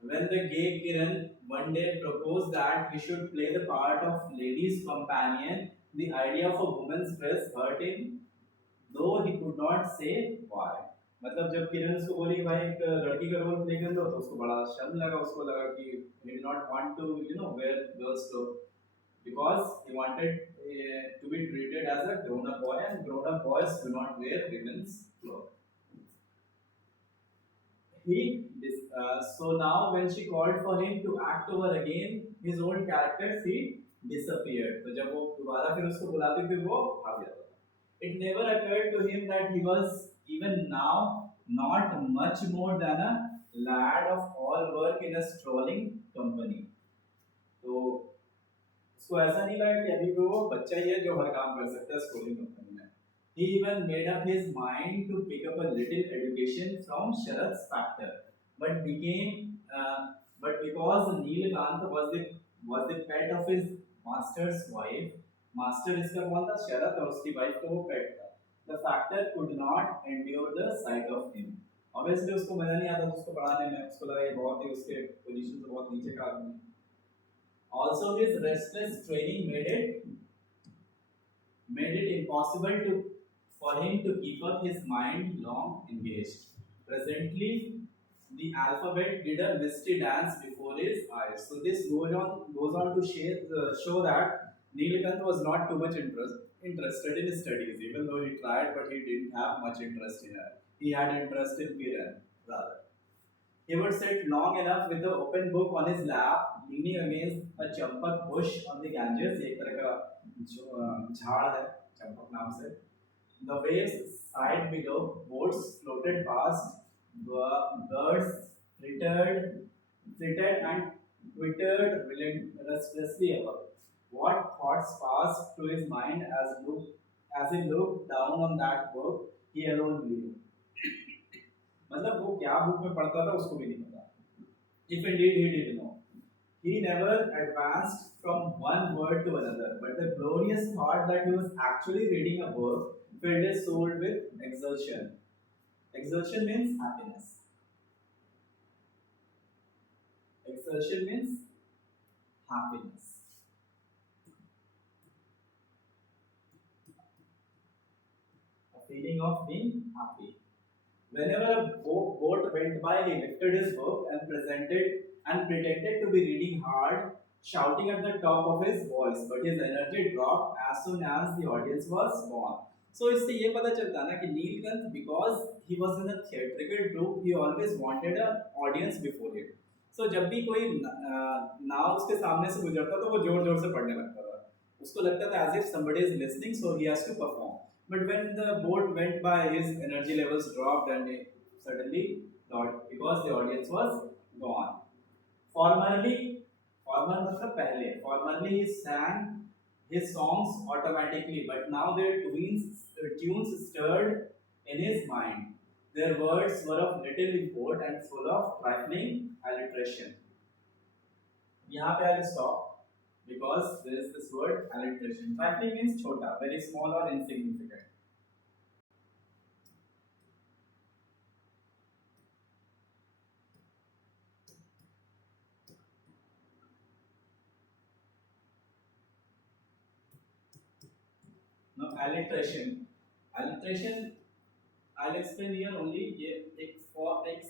When the gay Kiran one day proposed that he should play the part of lady's companion, the idea of a woman's dress hurt him, though he could not say why. मतलब जब किरण उसको बोली भाई एक लड़की का role play कर लो तो उसको बड़ा शर्म लगा. उसको लगा कि he did not want to wear girls clothes because he wanted to be treated as a grown up boy, and grown up boys do not wear women's clothes. So now when she called for him to act over again his old characters, he disappeared. तो जब वो दोबारा फिर उसको बुलाती थी वो भाग जाता. It never occurred to him that he was even now not much more than a lad of all work in a strolling company. तो उसको ऐसा नहीं लगा कि अभी वो बच्चा ही है जो हर काम कर सकता है स्ट्रोलिंग कंपनी में. He even made up his mind to pick up a little education from Sharat's factor, but because Neelkant was the pet of his master's wife. Master इसका कौन था? शरत, और उसकी वाइफ का वो पेट था. The factor could not endure the sight of him. Obviously उसको मजा नहीं आता उसको पढ़ाने में. उसको लगा ये बहुत ही उसके पोजीशन से बहुत नीचे का आदमी. Also his restless training made it impossible for him to keep up his mind long engaged. Presently the alphabet did a misty dance before his eyes. So this goes on to show that Neelkant was not too much interested in studies, even though he tried, but he didn't have much interest in her. He had interest in Kiran, rather. He would sit long enough with the open book on his lap, leaning against a champak bush on the Ganges. एक तरह का झाड़ है champak नाम से. The waves sighed below, boats floated past, birds flitted and twittered restlessly above. What thoughts passed through his mind as he looked down on that book, he alone knew. मतलब वो क्या बुक में पढ़ता था उसको भी नहीं पता. If indeed he did know. He never advanced from one word to another, but the glorious thought that he was actually reading a book filled his soul with exultation. Exultation means happiness. Exultation means happiness. Feeling of being happy. Whenever a boat went by, he lifted his book and pretended to be reading hard shouting at the top of his voice, but his energy dropped as soon as the audience was gone. So इससे ये पता चलता है ना कि Neelkanth, because he was in a theatrical troupe, he always wanted a audience before him. So जब भी कोई नाव उसके सामने से गुजरता तो वो जोर जोर से पढ़ने लगता था, उसको लगता था as if somebody is listening, so he has to perform. But when the boat went by, his energy levels dropped and he suddenly thought, because the audience was gone. Formerly, former मतलब पहले, formerly he sang his songs automatically, but now their tunes stirred in his mind. Their words were of little import and full of trifling alliteration. यहाँ पे I'll stop because there is this word alliteration. Trifling means छोटा, very small or insignificant. Now alliteration. Alliteration I'll explain here only. ये एक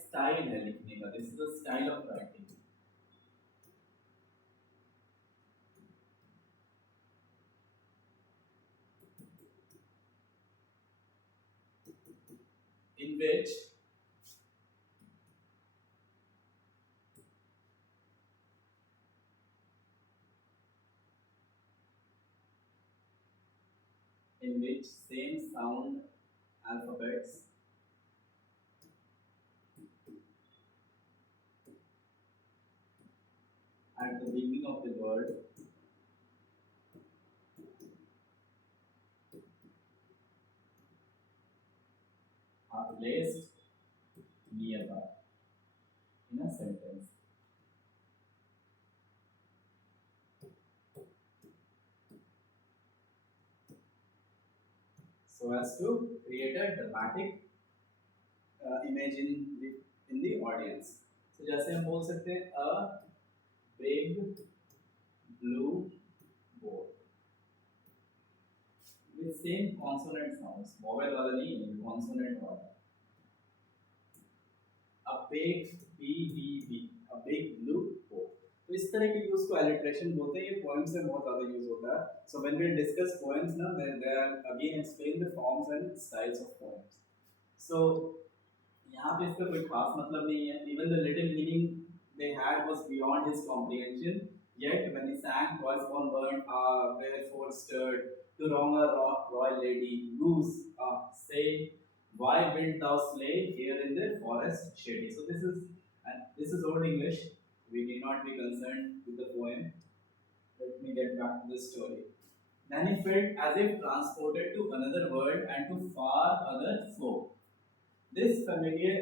style है लिखने का. This is the style of writing. In which same sound alphabets at the beginning of the word are placed nearby in a sentence. So as to create a dramatic image in the audience. So जैसे हम बोल सकते हैं a big blue board with same consonant sounds. Vowel वाला नहीं है, consonant वाला. A big B, a big blue board. तो इस तरह के यूज को एलिट्रेशन बोलते हैं. ये पोएम्स में बहुत ज़्यादा यूज होता है. So when we discuss poems ना, there are again explain the forms and styles of poems. So यहाँ पे इसका कोई खास मतलब नहीं है. Even the little meaning they had was beyond his comprehension. Yet when he sang, "Voice born burnt, wherefore stirred, to wrong a royal lady, goose, say, why wilt thou slay here in the forest shady?" So this is Old English. We need not be concerned with the poem. Let me get back to the story. Then he felt as if transported to another world and to far other folk. This familiar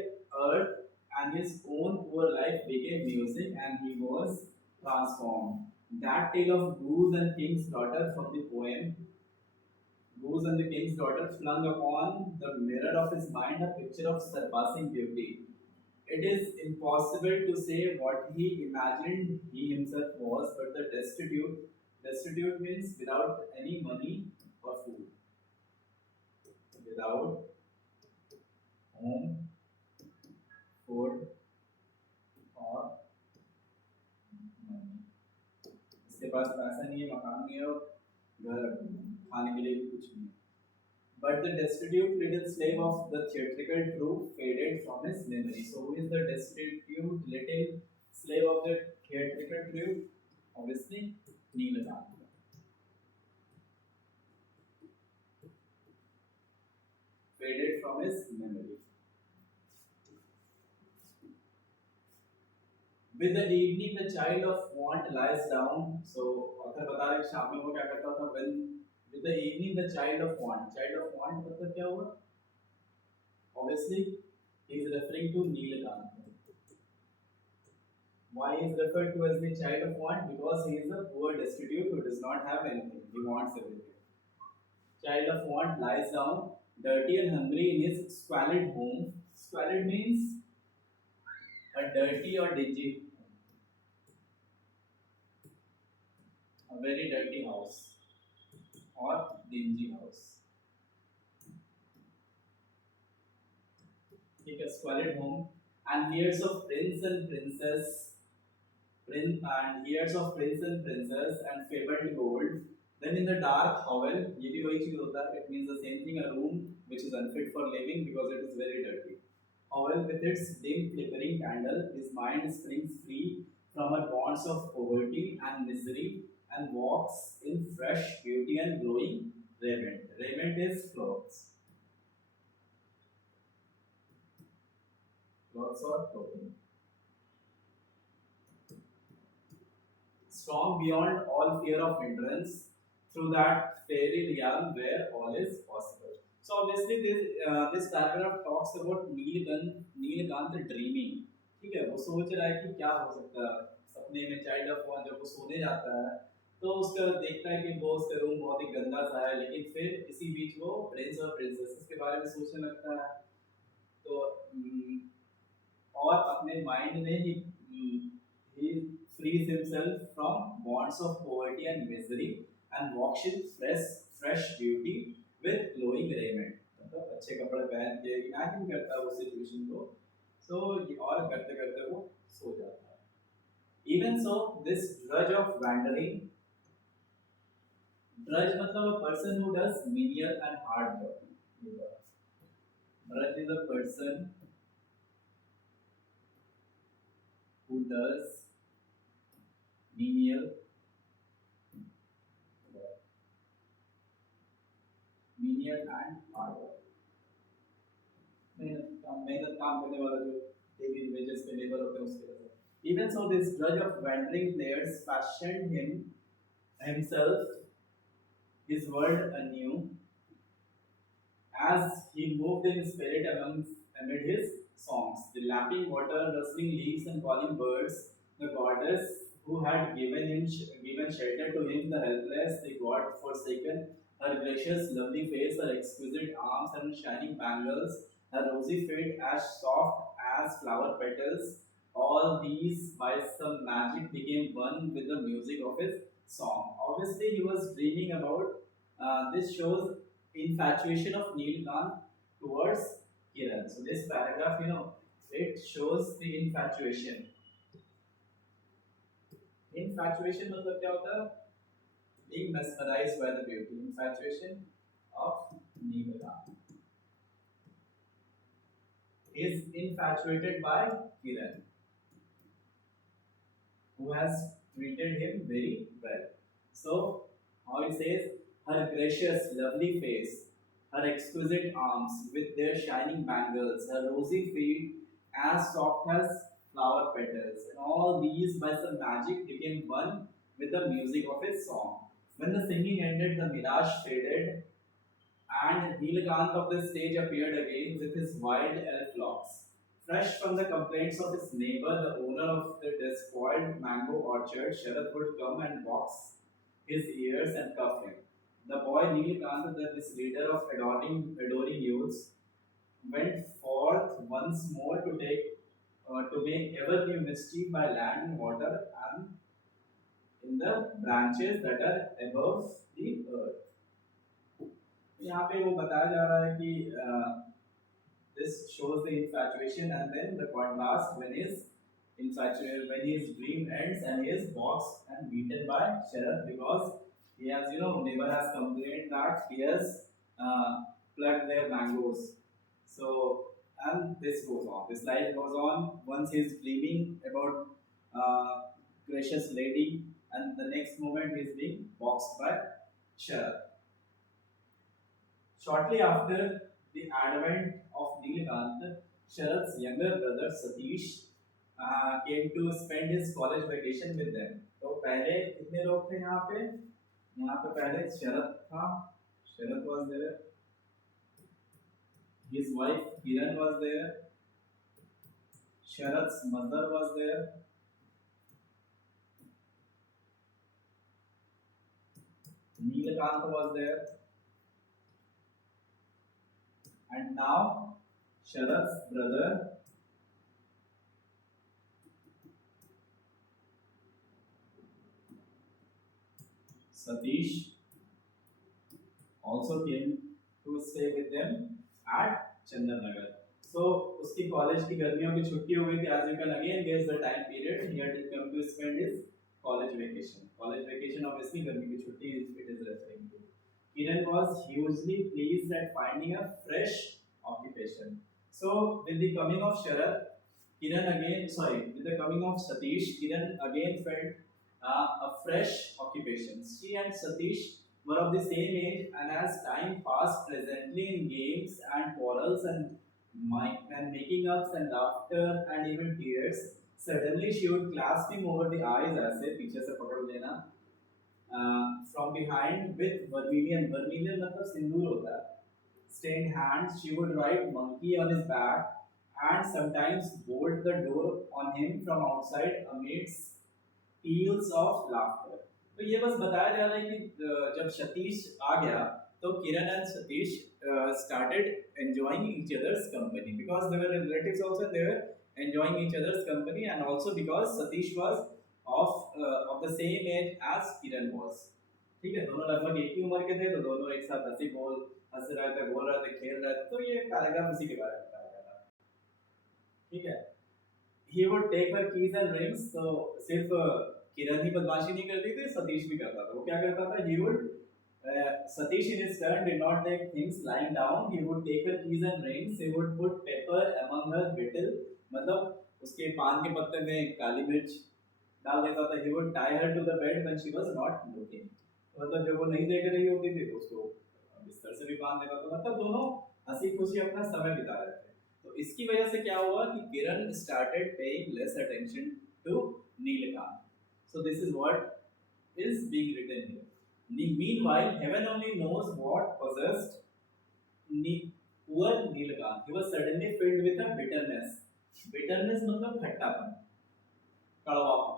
earth and his own poor life became music, and he was transformed. That tale of Goose and King's Daughter from the poem Goose and the King's Daughter flung upon the mirror of his mind a picture of surpassing beauty. It is impossible to say what he imagined he himself was, but the destitute means without any money or food, without home, food और money. इसके पास पैसा नहीं है, मकान नहीं है और घर खाने के लिए भी कुछ नहीं है. But the destitute little slave of the theatrical troupe faded from his memory. So who is the destitute little slave of the theatrical troupe? Obviously, Neelakanta. Faded from his memory. With the evening, the child of want lies down. So author बता रहे शाम में वो क्या करता था? When with the evening, the child of want मतलब क्या हुआ? Obviously, he is referring to Neelakanta. Why is referred to as the child of want? Because he is a poor destitute who does not have anything. He wants everything. Child of want lies down, dirty and hungry in his squalid home. Squalid means a dirty or dingy, a very dirty house or dingy house. Take a squalid home and hears of prince and princess prince and years of prince and princess and fabled gold. Then in the dark hovel, ये भी वही चीज होता है. It means the same thing. A room which is unfit for living because it is very dirty. Hovel with its dim flickering candle, his mind springs free from her bonds of poverty and misery and walks in fresh beauty and glowing raiment. Raiment is clothes. Clothes or clothing. Strong beyond all fear of hindrance through that fairy realm where all is possible. So obviously this paragraph talks about Nilkanth dreaming. ठीक है, वो सोच रहा है कि क्या हो सकता है सपने में. चाइल्ड ऑफ वन जब वो सोने जाता है तो उसका देखता है कि वो उसका रूम बहुत ही गंदा सा है, लेकिन फिर इसी बीच वो प्रिंस और प्रिंसेस के बारे में सोचने लगता है. तो और अपने माइंड में he frees himself from bonds of poverty and misery and walks in fresh beauty with glowing raiment. मतलब अच्छे कपड़े पहन के इमेजिन करता है वो सिचुएशन को. सो और करते करते वो सो जाता है. Even so, this drudge of wandering, drudge मतलब a person who does menial and hard work. Drudge is a person who does menial and hard work. मेहनत काम करने वाला जो डेली वेजेस पे लेबर होते हैं उसके लिए. Even so, this drudge of wandering players fashioned himself his world anew as he moved in spirit amid his songs. The lapping water, rustling leaves, and calling birds, the goddess who had given shelter to him, the helpless, the god forsaken, her gracious, lovely face, her exquisite arms and shining bangles, her rosy feet as soft as flower petals, all these by some magic became one with the music of his song. Obviously, he was dreaming about. This shows infatuation of Neelkant towards Kiran. So this paragraph, it shows the infatuation. Infatuation मतलब क्या होता है? Being mesmerized by the beauty. Infatuation of Neelkant. Is infatuated by Kiran, who has treated him very well. So, how he says, her gracious, lovely face, her exquisite arms with their shining bangles, her rosy feet as soft as flower petals, and all these by some magic became one with the music of his song. When the singing ended, the mirage faded, and Neelkant of the stage appeared again with his wild elf locks. Fresh from the complaints of his neighbor, the owner of the despoiled mango orchard, Sharad would come and box his ears and cuff him. The boy Neelkant, this leader of adoring youths, went forth once more to make ever new mischief by land and water and in the branches that are above the earth. यहाँ पे वो बताया जा रहा है कि this shows the infatuation and then the contrast when his dream ends and he is boxed and beaten by Sharad because he has neighbor has complained that he has plucked their mangoes. So and this goes on. This life goes on. Once he is dreaming about gracious lady and the next moment he is being boxed by Sharad. Shortly after the advent of Neelkant, Sharad's younger brother Satish came to spend his college vacation with them. तो पहले कितने लोग थे यहाँ पे? यहाँ पे पहले शरद था. Sharad was there. His wife Kiran was there. Sharad's mother was there. Neelkant was there. And now Sharad's brother Satish also came to stay with them at Chandarnagar. So उसकी कॉलेज की गर्मियों की छुट्टी हो गई थी. As you can again guess the time period he had come to spend his college vacation. College vacation obviously गर्मी की छुट्टी it is referring to. Kiran was hugely pleased at finding a fresh occupation. So with the coming of Sharad, with the coming of Satish, Kiran again felt a fresh occupation. She and Satish were of the same age, and as time passed presently in games and quarrels and making ups and laughter and even tears, suddenly she would clasp him over the eyes ऐसे पीछे से पकड़ लेना from behind with vermilion. Vermilion मतलब सिंदूर होता है. Stained hands, she would write monkey on his back and sometimes bolt the door on him from outside amidst peals of laughter. तो ये बस बताया जा रहा है कि जब सतीश आ गया तो Kiran and Satish started enjoying each other's company because they were relatives also. They were enjoying each other's company and also because Satish was of the same age as Kiran was. ठीक है, दोनों लगभग एक ही उम्र के थे तो दोनों एक साथ हंस रहे थे, बोल रहे थे, खेल रहे थे. तो ये पैराग्राफ उसी के बारे में बताया जा रहा है. ठीक है. He would take her keys and rings. तो सिर्फ किरण ही बदमाशी नहीं करती थी, सतीश भी करता था. वो क्या करता था? He would Satish in his turn did not take things lying down. He would take her keys and rings. He would put pepper among her betel. मतलब उसके पान के पत्ते में काली मिर्च डाल देता था. He would tie her to the bed when she was not looking. मतलब जब वो नहीं देख रही होती थी तो उसको बिस्तर से भी बांध देता था. मतलब दोनों हंसी खुशी अपना समय बिता रहे थे. तो इसकी वजह से क्या हुआ कि किरण started paying less attention to Neelakant. So this is what is being written here. Meanwhile, heaven only knows what possessed poor Neelakant. He was suddenly filled with a bitterness. Bitterness मतलब खट्टापन, कड़वापन,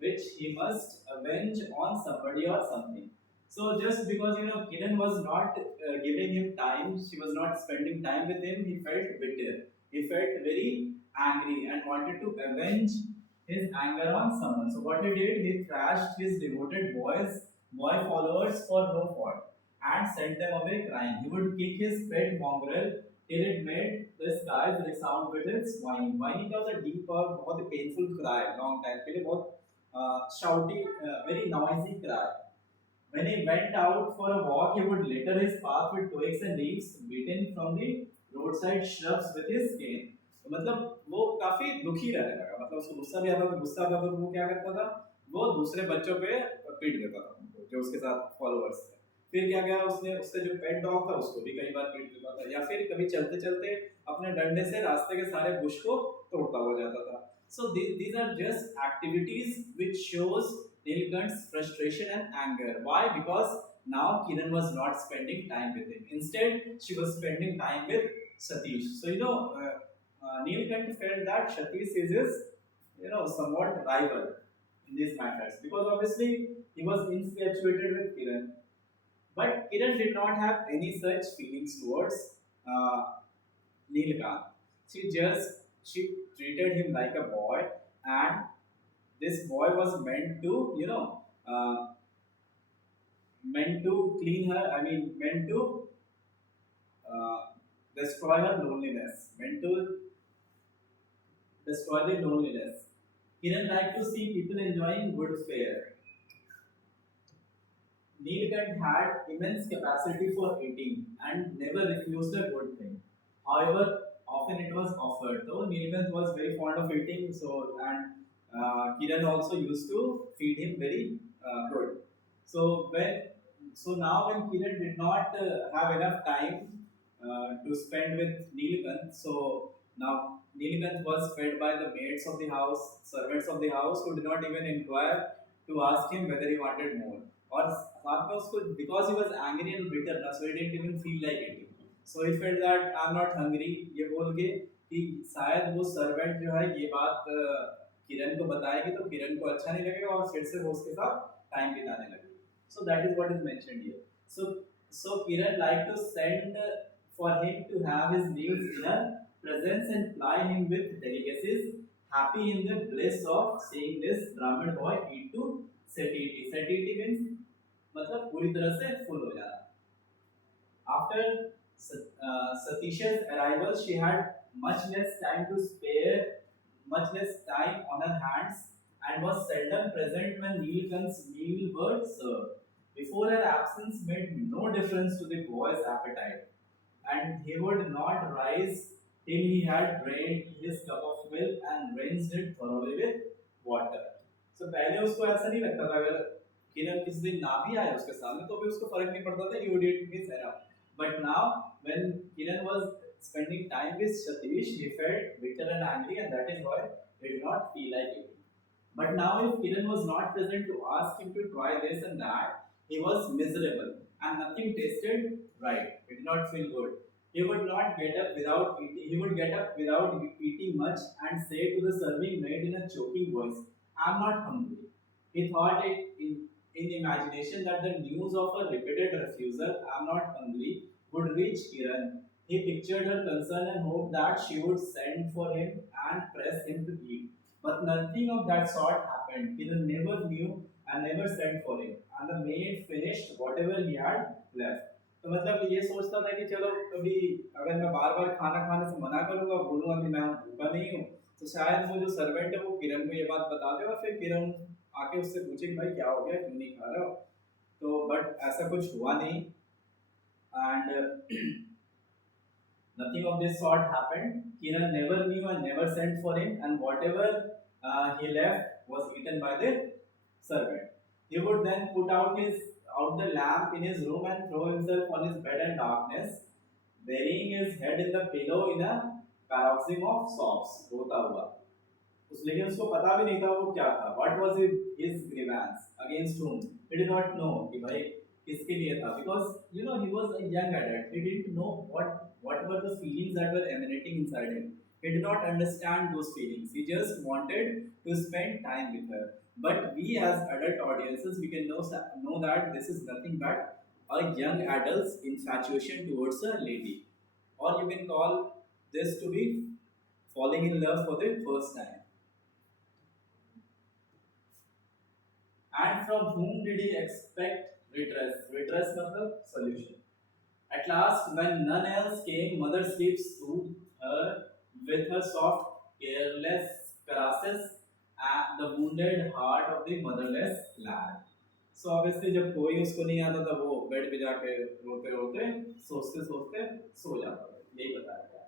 which he must avenge on somebody or something. So just because Kiran was not giving him time, she was not spending time with him, he felt bitter. He felt very angry and wanted to avenge his anger on someone. So what he did, he thrashed his devoted boy followers for no fault and sent them away crying. He would kick his pet mongrel till it made the skies resound with its whining. Whining was a deep और बहुत painful cry, long time के लिए बहुत shouty, very noisy cry. When he went out for a walk, he would litter his path with twigs and leaves beaten from the roadside shrubs with his cane. तो मतलब वो काफी दुखी रहने लगा. मतलब उसको गुस्सा भी आता था. गुस्सा आता था तो वो क्या करता था? वो दूसरे बच्चों पे पीट देता था उनको, जो उसके साथ फॉलोअर्स थे. फिर क्या किया उसने? उससे जो पेट डॉग था उसको भी कई बार पीट देता था, या फिर कभी चलते चलते अपने डंडे से रास्ते के सारे बुश को तोड़ता हुआ जाता था. So these are just activities which shows Nilkant's frustration and anger. Why? Because now Kiran was not spending time with him. Instead, she was spending time with Satish. So Nilkant felt that Satish is his, somewhat rival in these matters because obviously he was infatuated with Kiran. But Kiran did not have any such feelings towards Nilkant. She treated him like a boy, and this boy was meant to, meant to clean her. I mean, meant to destroy her loneliness. Meant to destroy the loneliness. Kiran liked to see people enjoying good fare. Neelkant had immense capacity for eating and never refused a good thing. However, often it was offered. So Neelkant was very fond of eating, Kiran also used to feed him very good. So now when Kiran did not have enough time to spend with Neelkant, so now Neelkant was fed by the maids of the house, servants of the house, who did not even inquire to ask him whether he wanted more. Or because he was angry and bitter, so he didn't even feel like eating. So he felt that I'm not hungry. ये बोल के कि शायद वो servant जो है ये बात किरण को बताएगी तो किरण को अच्छा नहीं लगेगा और फिर से वो उसके साथ टाइम बिताने लगेगी. So that is what is mentioned here. So Kiran liked to send for him to have his meals in her presence and ply him with delicacies, happy in the bliss of seeing this Brahmin boy eat to satiety. Satiety means मतलब पूरी तरह से full हो जाना. After Satish's arrival, she had much less time to spare, much less time on her hands, and was seldom present when Neelkanth's meal were served. Before her absence made no difference to the boy's appetite, and he would not rise till he had drained his cup of milk and rinsed it thoroughly with water. So पहले उसको ऐसा नहीं लगता था, अगर किरण किसी दिन ना भी आए उसके सामने तो भी उसको फर्क नहीं पड़ता था, he would eat his enough. But now when Kiran was spending time with Satish, he felt bitter and angry, and that is why he did not feel like eating. But now if Kiran was not present to ask him to try this and that, he was miserable and nothing tasted right. He did not feel good. He would not get up without eating. He would get up without eating much and say to the serving maid in a choking voice, "I am not hungry." He thought it in imagination that the news of a repeated refusal, "I am not hungry," would reach Kiran. He pictured her concern and hoped that she would send for him and press him to eat. But nothing of that sort happened. Kiran never knew and never sent for him, and the maid finished whatever he had left. तो मतलब ये सोचता था कि चलो कभी अगर मैं बार बार खाना खाने से मना करूंगा, बोलूंगा कि मैं भूखा नहीं हूँ, तो शायद वो जो सर्वेंट है वो किरण को ये बात बता दे और फिर किरण आके उससे पूछे कि भाई क्या हो गया, क्यों नहीं खा रहे हो। तो बट ऐसा कुछ हुआ नहीं, and nothing of this sort happened. Kiran never knew and never sent for him, and whatever he left was eaten by the servant. He would then put out the lamp in his room and throw himself on his bed in darkness, burying his head in the pillow in a paroxysm of sobs, रोता हुआ। लेकिन उसको पता भी नहीं था वो क्या था। What was his grievance against whom? He did not know कि भाई किसके लिए था, because you know he was a young adult. He didn't know what were the feelings that were emanating inside him. He did not understand those feelings. He just wanted to spend time with her. But we as adult audiences, we can know that this is nothing but a young adult's infatuation towards a lady, or you can call this to be falling in love for the first time. And from whom did he expect redress? Redress means solution. At last, when none else came, Mother Sleep soothed her with her soft, careless caresses at the wounded heart of the motherless lad. So obviously, जब कोई उसको नहीं आता था वो bed पे जाके रोते रोते सोचते सोचते सो जाता था, यही बताया गया।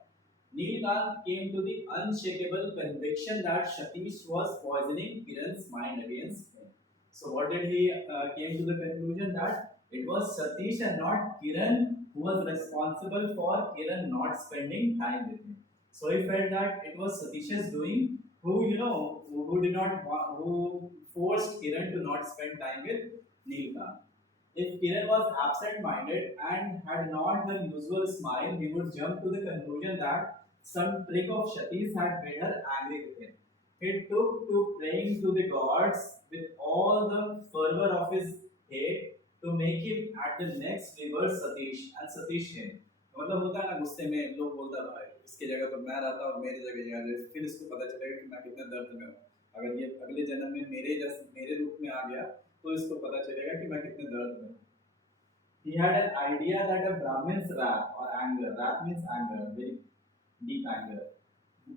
Neelkanth came to the unshakable conviction that Satish was poisoning Kiran's mind against him. So what did he came to the conclusion that it was Satish and not Kiran who was responsible for Kiran not spending time with him. So he felt that it was Satish's doing, who did not who forced Kiran to not spend time with Neelkanth. If Kiran was absent-minded and had not her usual smile, he would jump to the conclusion that some trick of Satish had made her angry with him. He took to praying to the gods with all the fervor of his hate to make him at the next reverse Satish and Satish him. मतलब होता है ना, गुस्से में लोग बोलता है भाई इसकी जगह तो मैं रहता और मेरी जगह ये आ जाए, फिर इसको पता चलेगा कि मैं कितने दर्द में हूँ। अगर ये अगले जन्म में मेरे रूप में आ गया तो इसको पता चलेगा कि मैं कितने दर्द में हूँ। He had an idea that a Brahmin's wrath or anger, wrath means anger, very deep anger,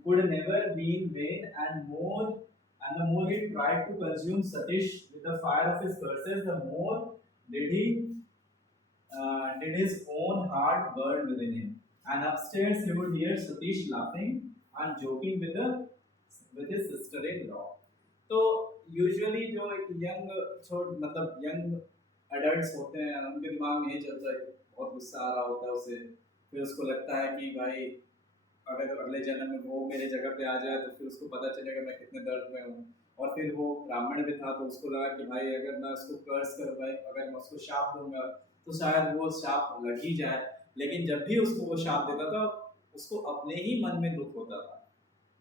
could never be in vain, and the more he tried to consume Satish with the fire of his curses, the more did his own heart burn within him. And upstairs he would hear Satish laughing and joking with his sister-in-law. तो usually जो एक young adults होते हैं उनके दिमाग में ये चलता है, बहुत गुस्सा आ रहा होता है उसे, फिर उसको लगता है कि भाई अगर अगले जन्म में वो मेरे जगह पे आ जाए तो फिर उसको पता चलेगा मैं कितने दर्द में हूँ। और फिर वो ब्राह्मण भी था तो उसको लगा कि भाई अगर मैं उसको कर्स कर भाई अगर मैं उसको शाप दूंगा तो शायद वो शाप लग ही जाए। लेकिन जब भी उसको वो शाप देता था उसको अपने ही मन में दुख होता था।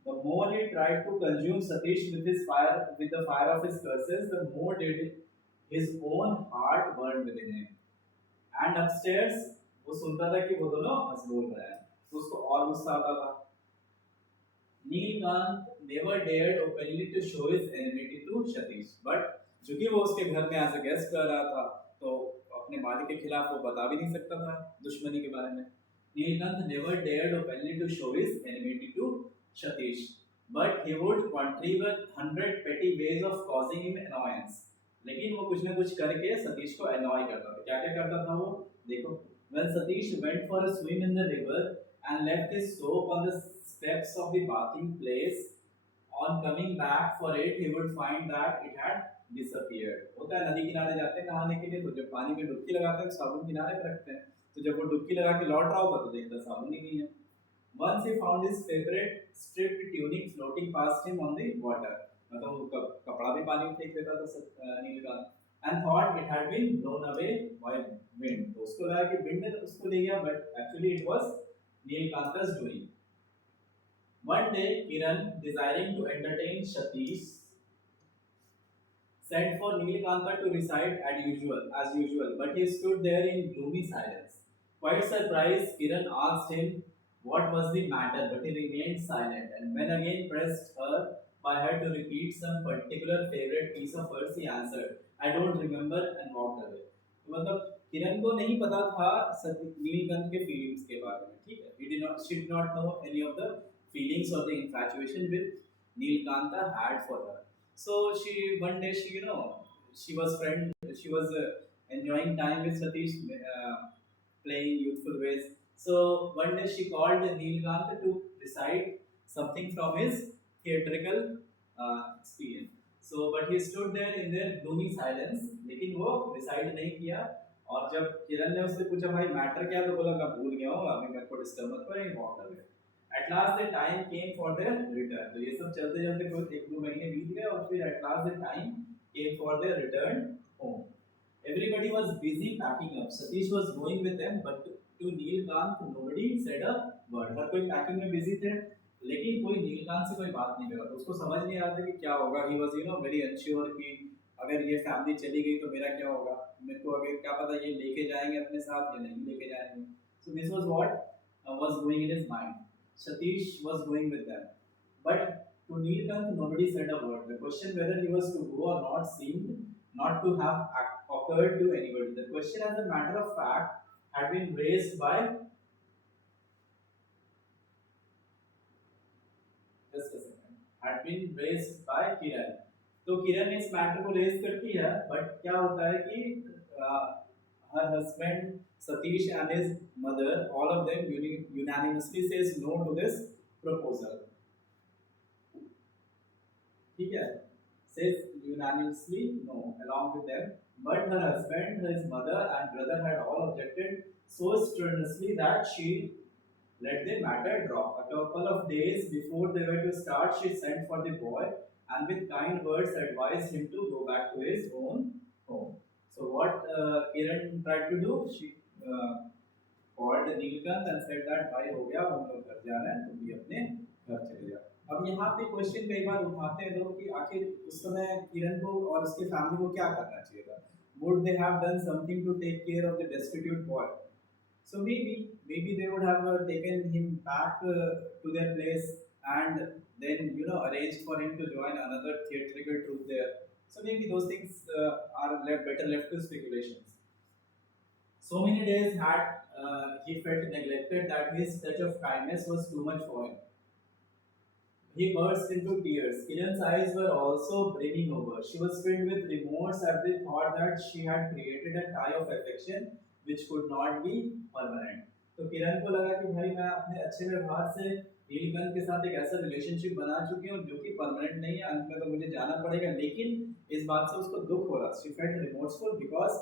The more he tried to consume Satish with the fire of his curses, the more did his own heart burn within him. And upstairs वो सुनता था कि वो दोनों हंस बोल रहे हैं तो उसको और गुस्सा आता था। Neelkanth never dared openly to show his enmity to Satish, but चूंकि वो उसके घर में एज अ गेस्ट रह रहा था तो अपने मालिक के खिलाफ वो बता भी नहीं सकता था दुश्मनी के बारे में। Nilkant never dared openly to show his enmity to Satish, but he would contrive 100 petty ways of causing him annoyance. लेकिन वो कुछ ना कुछ करके सतीश को annoy करता था. क्या क्या करता था वो? देखो, when Satish went for a swim in the river and left his soap on the steps of the bathing place, on coming back for it, he would find that it had disappeared. होता है नदी किनारे जाते हैं नहाने के लिए, तो जब पानी में डुबकी लगाते हैं साबुन किनारे पे रखते हैं, तो जब वो डुबकी लगा के लौट रहा होता तो देखता साबुन ही नहीं है. Once he found his favorite stripped tunic floating past him on the water. मतलब वो कपड़ा भी पानी में फेंक देता था Nilkanth. And thought it had been blown away by wind. तो उसको लगा कि wind ने उसको ले गया, but actually it was Nilkanta's doing. One day, Kiran, desiring to entertain Satish, sent for Nilkanta to recite as usual, but he stood there in gloomy silence. Quite surprised, Kiran asked him what was the matter, but he remained silent, and when again pressed her by her to repeat some particular favorite piece of hers, he answered, I don't remember, and walked away. तो मतलब किरण को नहीं पता था नीलकंठ के feelings के बारे में, ठीक है? She did not know any of the feelings or the infatuation with Nilkanta had for her. So one day she was enjoying time with Satish, playing youthful ways. So one day she called Nilkanta to recite something from his theatrical experience. So but he stood there in their gloomy silence, लेकिन वो recite नहीं किया. और जब किरण ने उससे पूछा भाई मैटर क्या, तो बोला मैं भूल गया हूँ, अभी मेरे को डिस्टर्ब मत करो, walk away. At last the time came for their return. तो ये सब चलते चलते कोई 1-2 महीने बीत गए और फिर at last the time came for their return home. Everybody was busy packing up. Satish was going with them, but to Nilkant nobody said a word. हर कोई packing में busy थे, लेकिन कोई नीलकांत से कोई बात नहीं कर रहा था. उसको समझ नहीं आ रहा था कि क्या होगा. He was very unsure कि अगर ये फैमिली चली गई तो मेरा क्या होगा, मेरे को अगर क्या पता ये लेके जाएंगे अपने साथ या नहीं लेके जाएंगे. So this was what was going in his mind. Satish was going with them, but to Nilkant nobody said a word. The question whether he was to go or not seemed not to have occurred to anybody. The question, as a matter of fact, had been raised by Kiran. तो किरण ने इस matter को raise करती है, but क्या होता है कि her husband Satish and his mother, all of them unanimously says no to this proposal. ठीक है, says unanimously no along with them, but her husband, his mother and brother had all objected so strenuously that she let the matter drop. A couple of days before they were to start, she sent for the boy and with kind words advised him to go back to his own home. So what Kiran tried to do, she called Nilkant and said that भाई हो गया, हम लोग घर जा रहे हैं, तुम भी अपने घर चले जाओ. अब यहाँ पे क्वेश्चन कई बार उठाते हैं लोग कि आखिर उस समय किरण को और उसके फैमिली को क्या करना चाहिए था. Would they have done something to take care of the destitute boy? So maybe they would have taken him back to their place and then arranged for him to join another theatrical troupe there. So maybe those things are better left to speculations. So many days had he felt neglected that his touch of kindness was too much for him. He burst into tears. Kiran's eyes were also brimming over. She was filled with remorse at the thought that she had created a tie of affection which could not be permanent. तो किरण को लगा कि भाई मैं अपने अच्छे व्यवहार से नीलकंठ के साथ एक ऐसा रिलेशनशिप बना चुकी हूँ जो कि परमानेंट नहीं है, अंत में तो मुझे जाना पड़ेगा. लेकिन इस बात से उसको दुख हो रहा. She felt remorseful because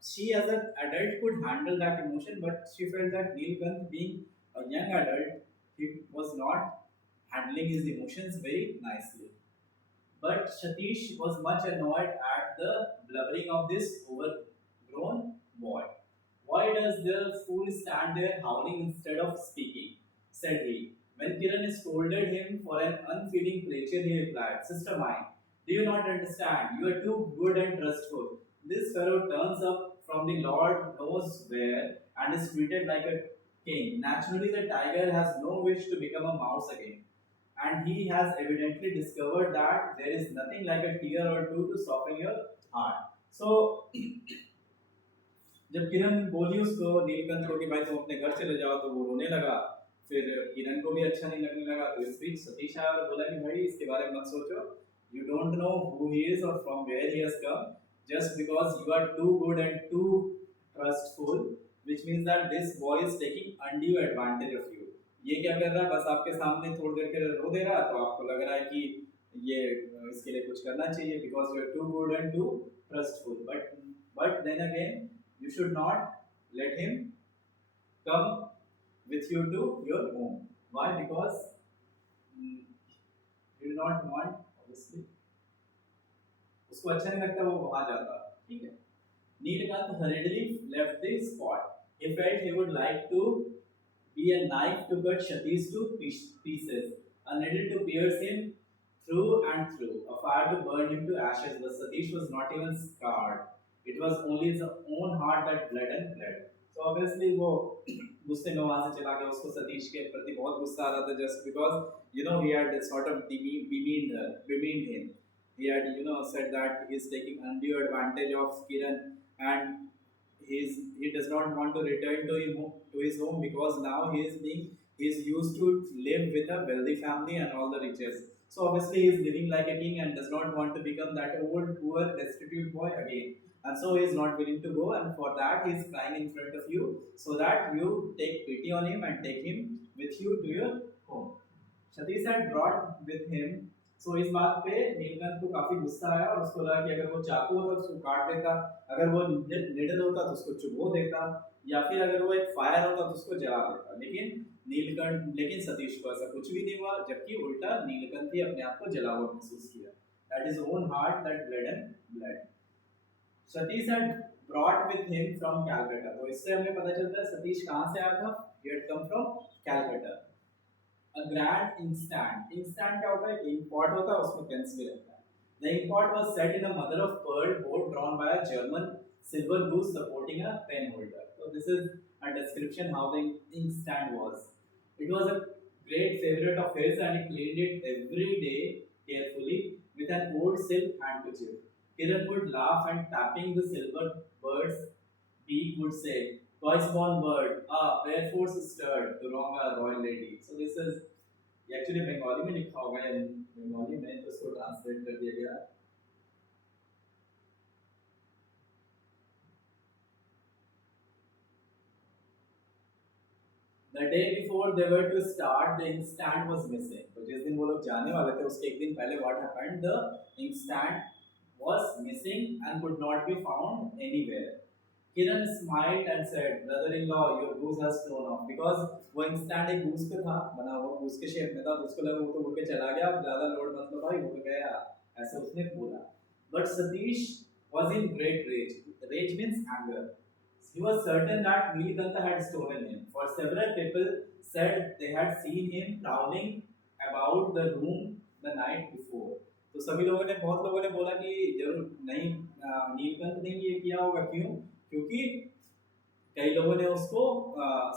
she as an adult could handle that emotion, but she felt that Nilkant, being a young adult, he was not handling his emotions very nicely. But Satish was much annoyed at the blubbering of this overgrown boy. Why does the fool stand there howling instead of speaking? Said he. When Kiran scolded him for an unfeeling creature, he replied, Sister mine, do you not understand? You are too good and trustful. This fellow turns up from the Lord knows where and is treated like a king. Naturally, the tiger has no wish to become a mouse again. And he has evidently discovered that there is nothing like a tear or two to soften your heart. So, जब किरण बोली उसको नीलकंठ को कि भाई तुम अपने घर चले जाओ, तो वो रोने लगा। फिर किरण को भी अच्छा नहीं लगने लगा, तो इस बीच सतीश आया और बोला कि भाई इसके बारे में मत सोचो, you don't know who he is और from where he has come, just because you are too good and too trustful, which means that this boy is taking undue advantage of you. ये क्या कर रहा है, बस आपके सामने थोड़ी देर के लिए रो दे रहा, तो आपको लग रहा है कि ये इसके लिए कुछ करना चाहिए, because you are too good and too trustful. But then again, you should not let him come with you to your home. Why? Because you do not want, obviously, उसको अच्छा नहीं लगता वो वहां जाता, ठीक है। Neelkant hurriedly left the spot. He felt he would like to be a knife to cut Satish to pieces, a needle to pierce him through and through, a fire to burn him to ashes. But Satish was not even scarred. It was only his own heart that bled and bled. So obviously वो गुस्से में वहां से चला गया, उसको सतीश के प्रति बहुत गुस्सा आ रहा था, just because he had sort of bemeaned him. He had said that he is taking undue advantage of Kiran, and he does not want to return to his home, because now he is used to live with a wealthy family and all the riches. So obviously he is living like a king and does not want to become that old poor destitute boy again. And so he is not willing to go, and for that he is crying in front of you, so that you take pity on him and take him with you to your home. Satish had brought with him. So इस बात पे नीलकंठ को काफी गुस्सा आया, और उसको लगा कि अगर वो चाकू होता तो उसको काट देता, अगर वो निडल होता तो उसको चुभो देता, या फिर अगर वो एक फायर होता तो उसको जला देता। लेकिन सतीश को ऐसा कुछ भी नहीं हुआ, जबकि उल्टा नीलकंठ ही अपने आप को जला हुआ महसूस किया। That is own heart that bled and bled. Satish had brought with him from Calcutta. तो इससे हमें पता चलता है सतीश कहाँ से आया था। He had come from Calcutta. A grand inkstand. Inkstand क्या होता है? Inkpot होता है, उसमें pens भी रहता है। The inkpot was set in a mother of pearl boat drawn by a German silver goose supporting a pen holder. So this is a description how the inkstand was. It was a great favorite of his, and he cleaned it every day carefully with an old silk handkerchief. Kiran would laugh, and tapping the silver bird's beak would say, "Twice-born bird, where force stirred to wrong a royal lady." So this is actually Bengali में लिखा होगा, या बंगाली में, तो इसको translate कर दिया गया। The day before they were to start, the inkstand was missing. तो जिस दिन वो लोग जाने वाले थे, उसके एक दिन पहले what happened? The inkstand was missing and could not be found anywhere. Kiran smiled and said, "Brother-in-law, your goose has flown off." Because वो inkstand एक goose पे था, बना हुआ goose के shape में था, तो उसको लगा वो तो उड़ के चला गया, अब ज़्यादा लोड मत लो भाई, वो तो गया, ऐसा उसने बोला। But Satish was in great rage. Rage means anger. He was certain that Neelkanta had stolen him, for several people said they had seen him prowling about the room the night before. तो सभी लोगों ने, बहुत लोगों ने बोला कि जरूर नहीं, नीलकंठ ने ये किया होगा। क्यों? क्योंकि कई लोगों ने उसको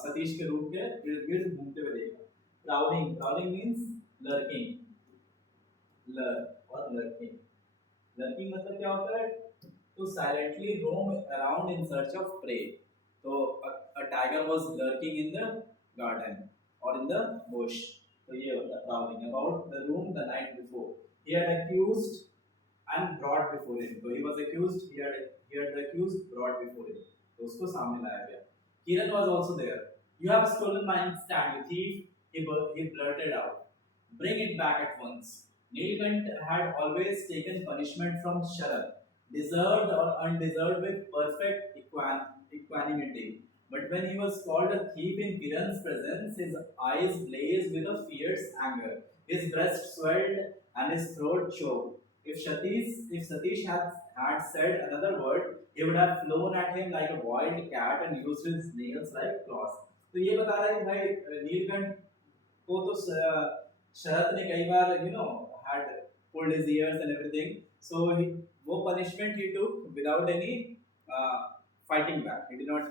सतीश के रूम के इर्द गिर्द घूमते हुए देखा। प्राउलिंग मीन्स लर्किंग, लर्किंग मतलब क्या होता है? To silently roam around in search of prey. So a tiger was lurking in the garden or in the bush. So ये होता है prowling about the room the night before. He had accused and brought before him. So he was accused. He had the accused brought before him. तो उसको सामने लाया गया। Kiran was also there. "You have stolen my inkstand, you thief!" He blurted out. "Bring it back at once." Neelkant had always taken punishment from Sharad, deserved or undeserved, with perfect equanimity. But when he was called a thief in Kiran's presence, his eyes blazed with a fierce anger. His breast swelled and his throat choked. If Satish had said another word, he would have flown at him like a wild cat and used his nails like claws. तो ये बता रहा है कि भाई नीलकंठ को तो शरद ने कई बार had pulled his ears and everything. So वो punishment he took without any fighting back. He did not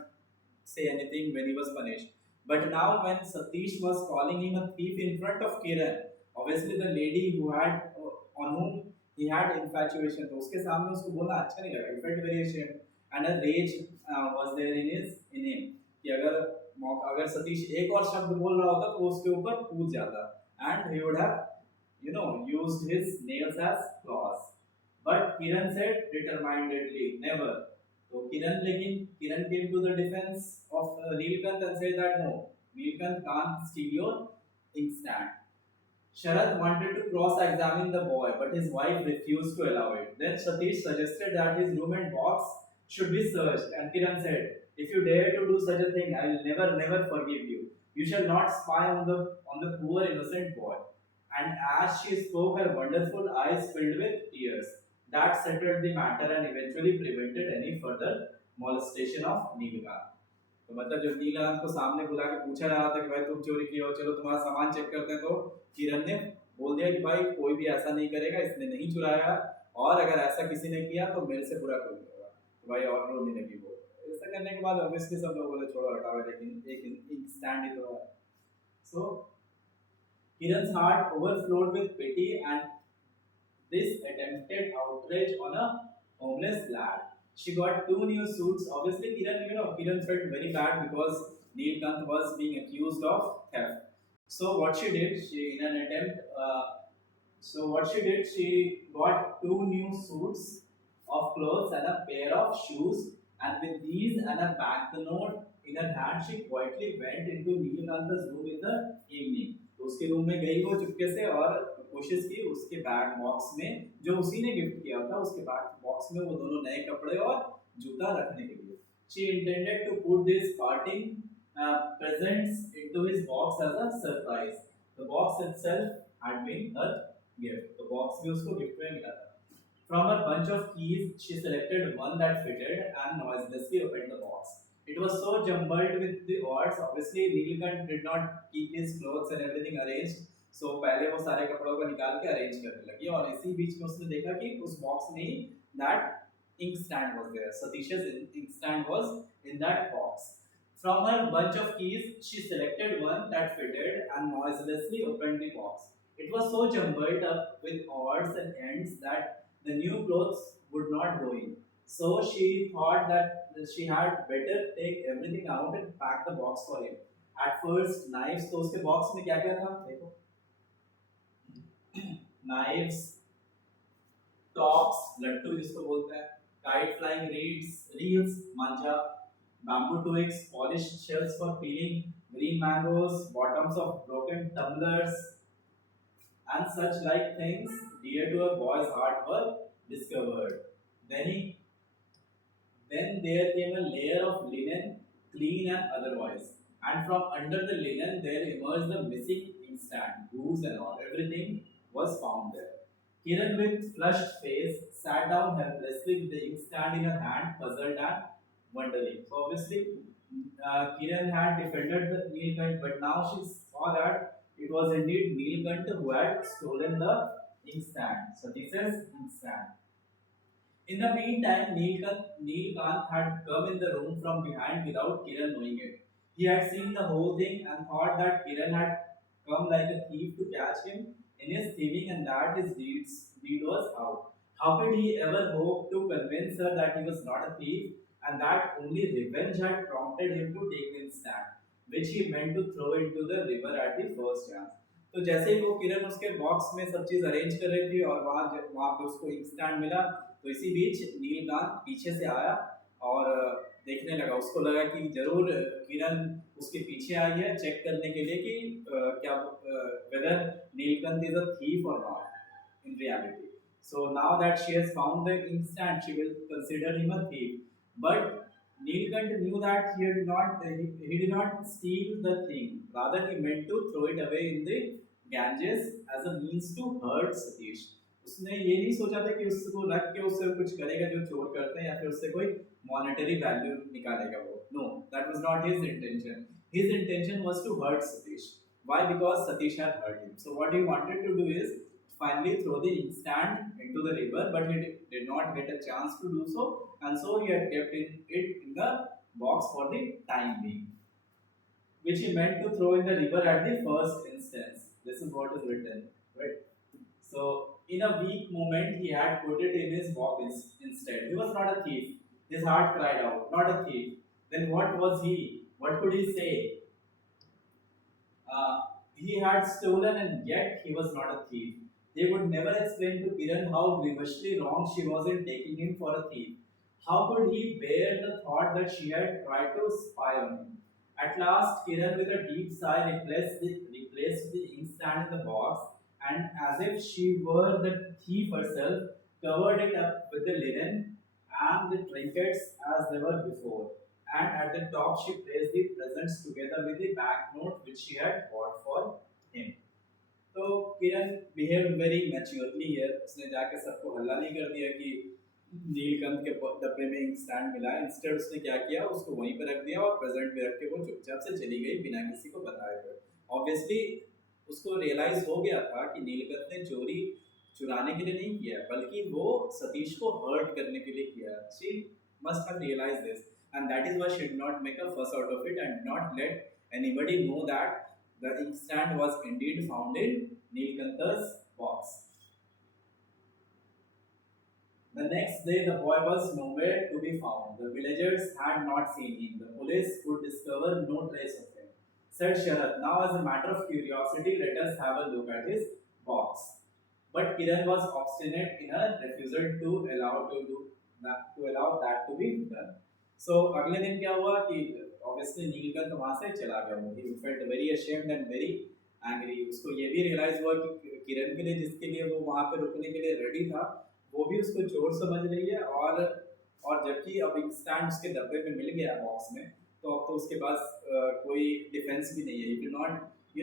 say anything when he was punished. But now when Satish was calling him a thief in front of Kiran, obviously the lady on whom he had infatuation, तो उसके सामने उसको बोलना अच्छा नहीं लगा. He felt very ashamed. and a rage was there in him कि अगर सतीश एक और शब्द बोल रहा होता तो वो उसके ऊपर कूद जाता and he would have used his nails as claws. But Kiran said determinedly, never. So Kiran came to the defense of Neelkant and said that no, Neelkant can't steal your inkstand. Sharath wanted to cross-examine the boy, but his wife refused to allow it. Then Satish suggested that his room and box should be searched, and Kiran said, "If you dare to do such a thing, I will never, never forgive you. You shall not spy on the poor innocent boy." And as she spoke, her wonderful eyes filled with tears. That settled the matter and eventually prevented any further molestation of Neelkant. तो मतलब जब नीलकंठ को सामने बुला के पूछा जा रहा था कि भाई तुम चोरी किए हो, चलो तुम्हारा सामान चेक करते हैं, तो किरण ने बोल दिया कि भाई कोई भी ऐसा नहीं करेगा, इसने नहीं चुराया, और अगर ऐसा किसी ने किया तो मेरे से बुरा कोई नहीं होगा। तो भाई और रोने लगी वो। ऐसा करने के बाद ऑब्वियसली सब लोग बोले छोड़ो हटाओ, लेकिन एक स्टैंड ही तो है। सो Kiran's heart overflowed with pity and this attempted outrage on a homeless lad. She got two new suits. Obviously, Kiran felt very bad because Neelkant was being accused of theft. So what she did, she got two new suits of clothes and a pair of shoes, and with these and a banknote in her hand, she quietly went into Neelkant's room in the evening. तो उसके room में गई वो चुपके से और कोशिश की उसके बैग बॉक्स में जो उसी ने गिफ्ट किया था उसके बैग बॉक्स में वो दोनों नए कपड़े और जूता रखने के लिए। She intended to put these parting presents into his box as a surprise. The box itself had been her gift. तो बॉक्स भी उसको गिफ्ट में मिला था। From a bunch of keys, she selected one that fitted and noiselessly opened the box. It was so jumbled with the odds. Obviously, Neelkant did not keep his clothes and everything arranged. So पहले वो सारे कपड़ों को निकाल के arrange करने लगी और इसी बीच में उसने देखा कि उस बॉक्स में that inkstand was there. Satish's inkstand was in that box. From her bunch of keys, she selected one that fitted and noiselessly opened the box. It was so jumbled up with odds and ends that the new clothes would not go in. So she thought that she had better take everything out and pack the box for him. At first, knives, तो उसके box में क्या क्या था देखो, knives, tops, लट्टू जिसको बोलते हैं, kite flying reels, manja, bamboo twigs, polished shells for peeling, green mangoes, bottoms of broken tumblers, and such like things dear to a boy's heart were discovered. Then there came a layer of linen, clean and otherwise, and from under the linen there emerged the missing inkstand, booze and all. Everything was found there. Kiran, with flushed face, sat down helplessly with the inkstand in her hand, puzzled and wondering. So obviously, Kiran had defended the Neelkant, but now she saw that it was indeed Neelkant who had stolen the inkstand. So this is inkstand. In the meantime, Neelkant had come in the room from behind without Kiran knowing it. He had seen the whole thing and thought that Kiran had come like a thief to catch him in his thieving and that his deed was out. How could he ever hope to convince her that he was not a thief and that only revenge had prompted him to take the stand, which he meant to throw into the river at the first chance? तो जैसे ही वो किरण उसके box में सब चीज arrange कर रही थी और वहां पे उसको एक स्टैंड मिला, तो इसी बीच नीलकांत पीछे से आया और देखने लगा। उसको लगा कि जरूर किरण उसके पीछे आई है चेक करने के लिए कि क्या whether Nilkanth is a thief or not in reality. So now that she has found the inkstand, she will consider him a thief. But Neelkant knew that he did not steal the thing. Rather, he meant to throw it away in the Ganges as a means to hurt Satish. उसने ये नहीं सोचा था कि उसको रख के उससे कुछ करेगा जो चोर करते हैं या फिर उससे कोई monetary value निकालेगा वो. No, that was not his intention. His intention was to hurt Satish. Why? Because Satish had hurt him. So what he wanted to do is finally throw the inkstand into the river, but he did not get a chance to do so, and so he had kept it in the box for the time being, which he meant to throw in the river at the first instance. This is what is written, right? So in a weak moment, he had put it in his box instead. He was not a thief. His heart cried out, not a thief. Then what was he? What could he say? Uh, he had stolen and yet he was not a thief. They would never explain to Kiran how grievously wrong she was in taking him for a thief. How could he bear the thought that she had tried to spy on him? At last, Kiran, with a deep sigh, replaced the inkstand in the box, and as if she were the thief herself, covered it up with the linen and the trinkets as they were before, and at the top she placed the presents together with the banknote which she had bought for him. तो किरण behave very maturely here, उसने जाके सबको हल्ला नहीं कर दिया कि नीलकंठ के डब्बे में इंक स्टैंड मिला है। इंस्टेड उसने क्या किया, उसको वहीं पर रख दिया और प्रेजेंट में रख के वो चुपचाप से चली गई बिना किसी को बताए हुए। ऑब्वियसली उसको रियलाइज हो गया था कि नीलकंठ ने चोरी चुराने के लिए नहीं किया, बल्कि वो सतीश को हर्ट करने के लिए किया। She must have realized this, and that is why she did not make a fuss out of it and not let anybody know that the inkstand was indeed found in Neelkanta's box. The next day, the boy was nowhere to be found. The villagers had not seen him. The police could discover no trace of him. Said Sharat, now as a matter of curiosity, let us have a look at his box. But Kiran was obstinate in her refusal to allow that to be done. So अगले दिन क्या हुआ कि obviously Neelkanth वहाँ से चला गया। He felt very ashamed and very angry. उसको ये भी realize हुआ कि किरण के लिए जिसके लिए वो वहाँ पे रुकने के लिए ready था, वो भी उसको चोर समझ रही है, और जबकि अब एक स्टैंड उसके डब्बे में मिल गया बॉक्स में, तो अब तो उसके पास कोई डिफेंस भी नहीं है। He could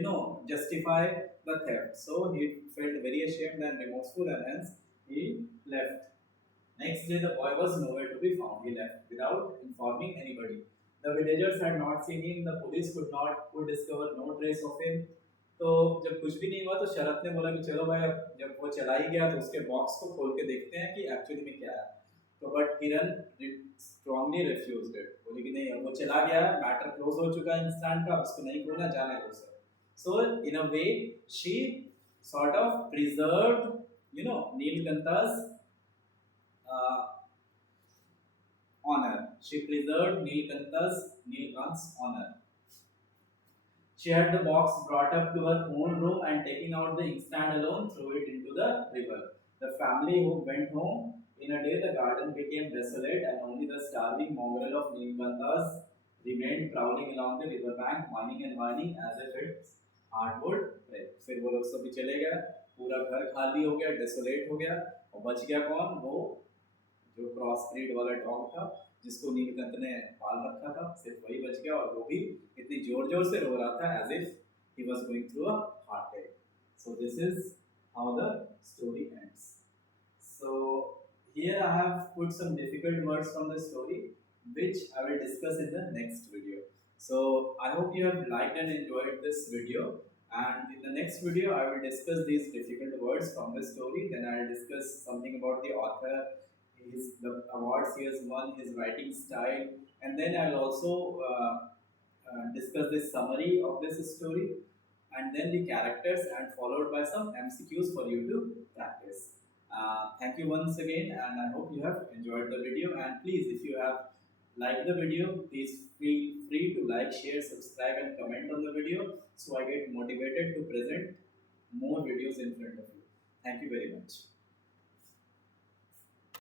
not justify the theft. So he felt very ashamed and remorseful, and hence he left. Next day, the boy was nowhere to be found. He left without informing anybody. The villagers had not seen him. The police could discover no trace of him. तो जब कुछ भी नहीं हुआ तो शरत ने बोला कि चलो भाई, अब जब वो चला ही गया तो उसके बॉक्स को खोल के देखते हैं कि एक्चुअली में क्या है। तो but Kiran strongly refused it, बोली कि नहीं, अब वो चला गया, मैटर क्लोज हो चुका है इंस्टेंट का, उसको नहीं खोलना, जाने दो sir. So in a way, she sort of preserved, Neelkanta's honor. She preserved Neelkanth's honor. She had the box brought up to her own room and taking out the inkstand alone, threw it into the river. The family who went home in a day, the garden became desolate, and only the starving mongrel of Neelkanthas remained prowling along the river bank, whining and whining as if its heart would break. फिर वो लोग सभी चले गए, पूरा घर खाली हो गया, डेसोलेट हो गया, और बच गया कौन? वो जो क्रॉस ब्रीड वाला डॉग था जिसको नीलकंठ ने पाल रखा था, सिर्फ वही बच गया, और वो भी इतनी जोर जोर से रो रहा था as if he was going through a heartache. So this is how the story ends. So here I have put some difficult words from the story which I will discuss in the next video. So I hope you have liked and enjoyed this video, and in the next video I will discuss these difficult words from the story. Then I will discuss something about the author, the awards he has won, his writing style, and then I'll also discuss the summary of this story, and then the characters, and followed by some MCQs for you to practice. Thank you once again, and I hope you have enjoyed the video. And please, if you have liked the video, please feel free to like, share, subscribe, and comment on the video, so I get motivated to present more videos in front of you. Thank you very much.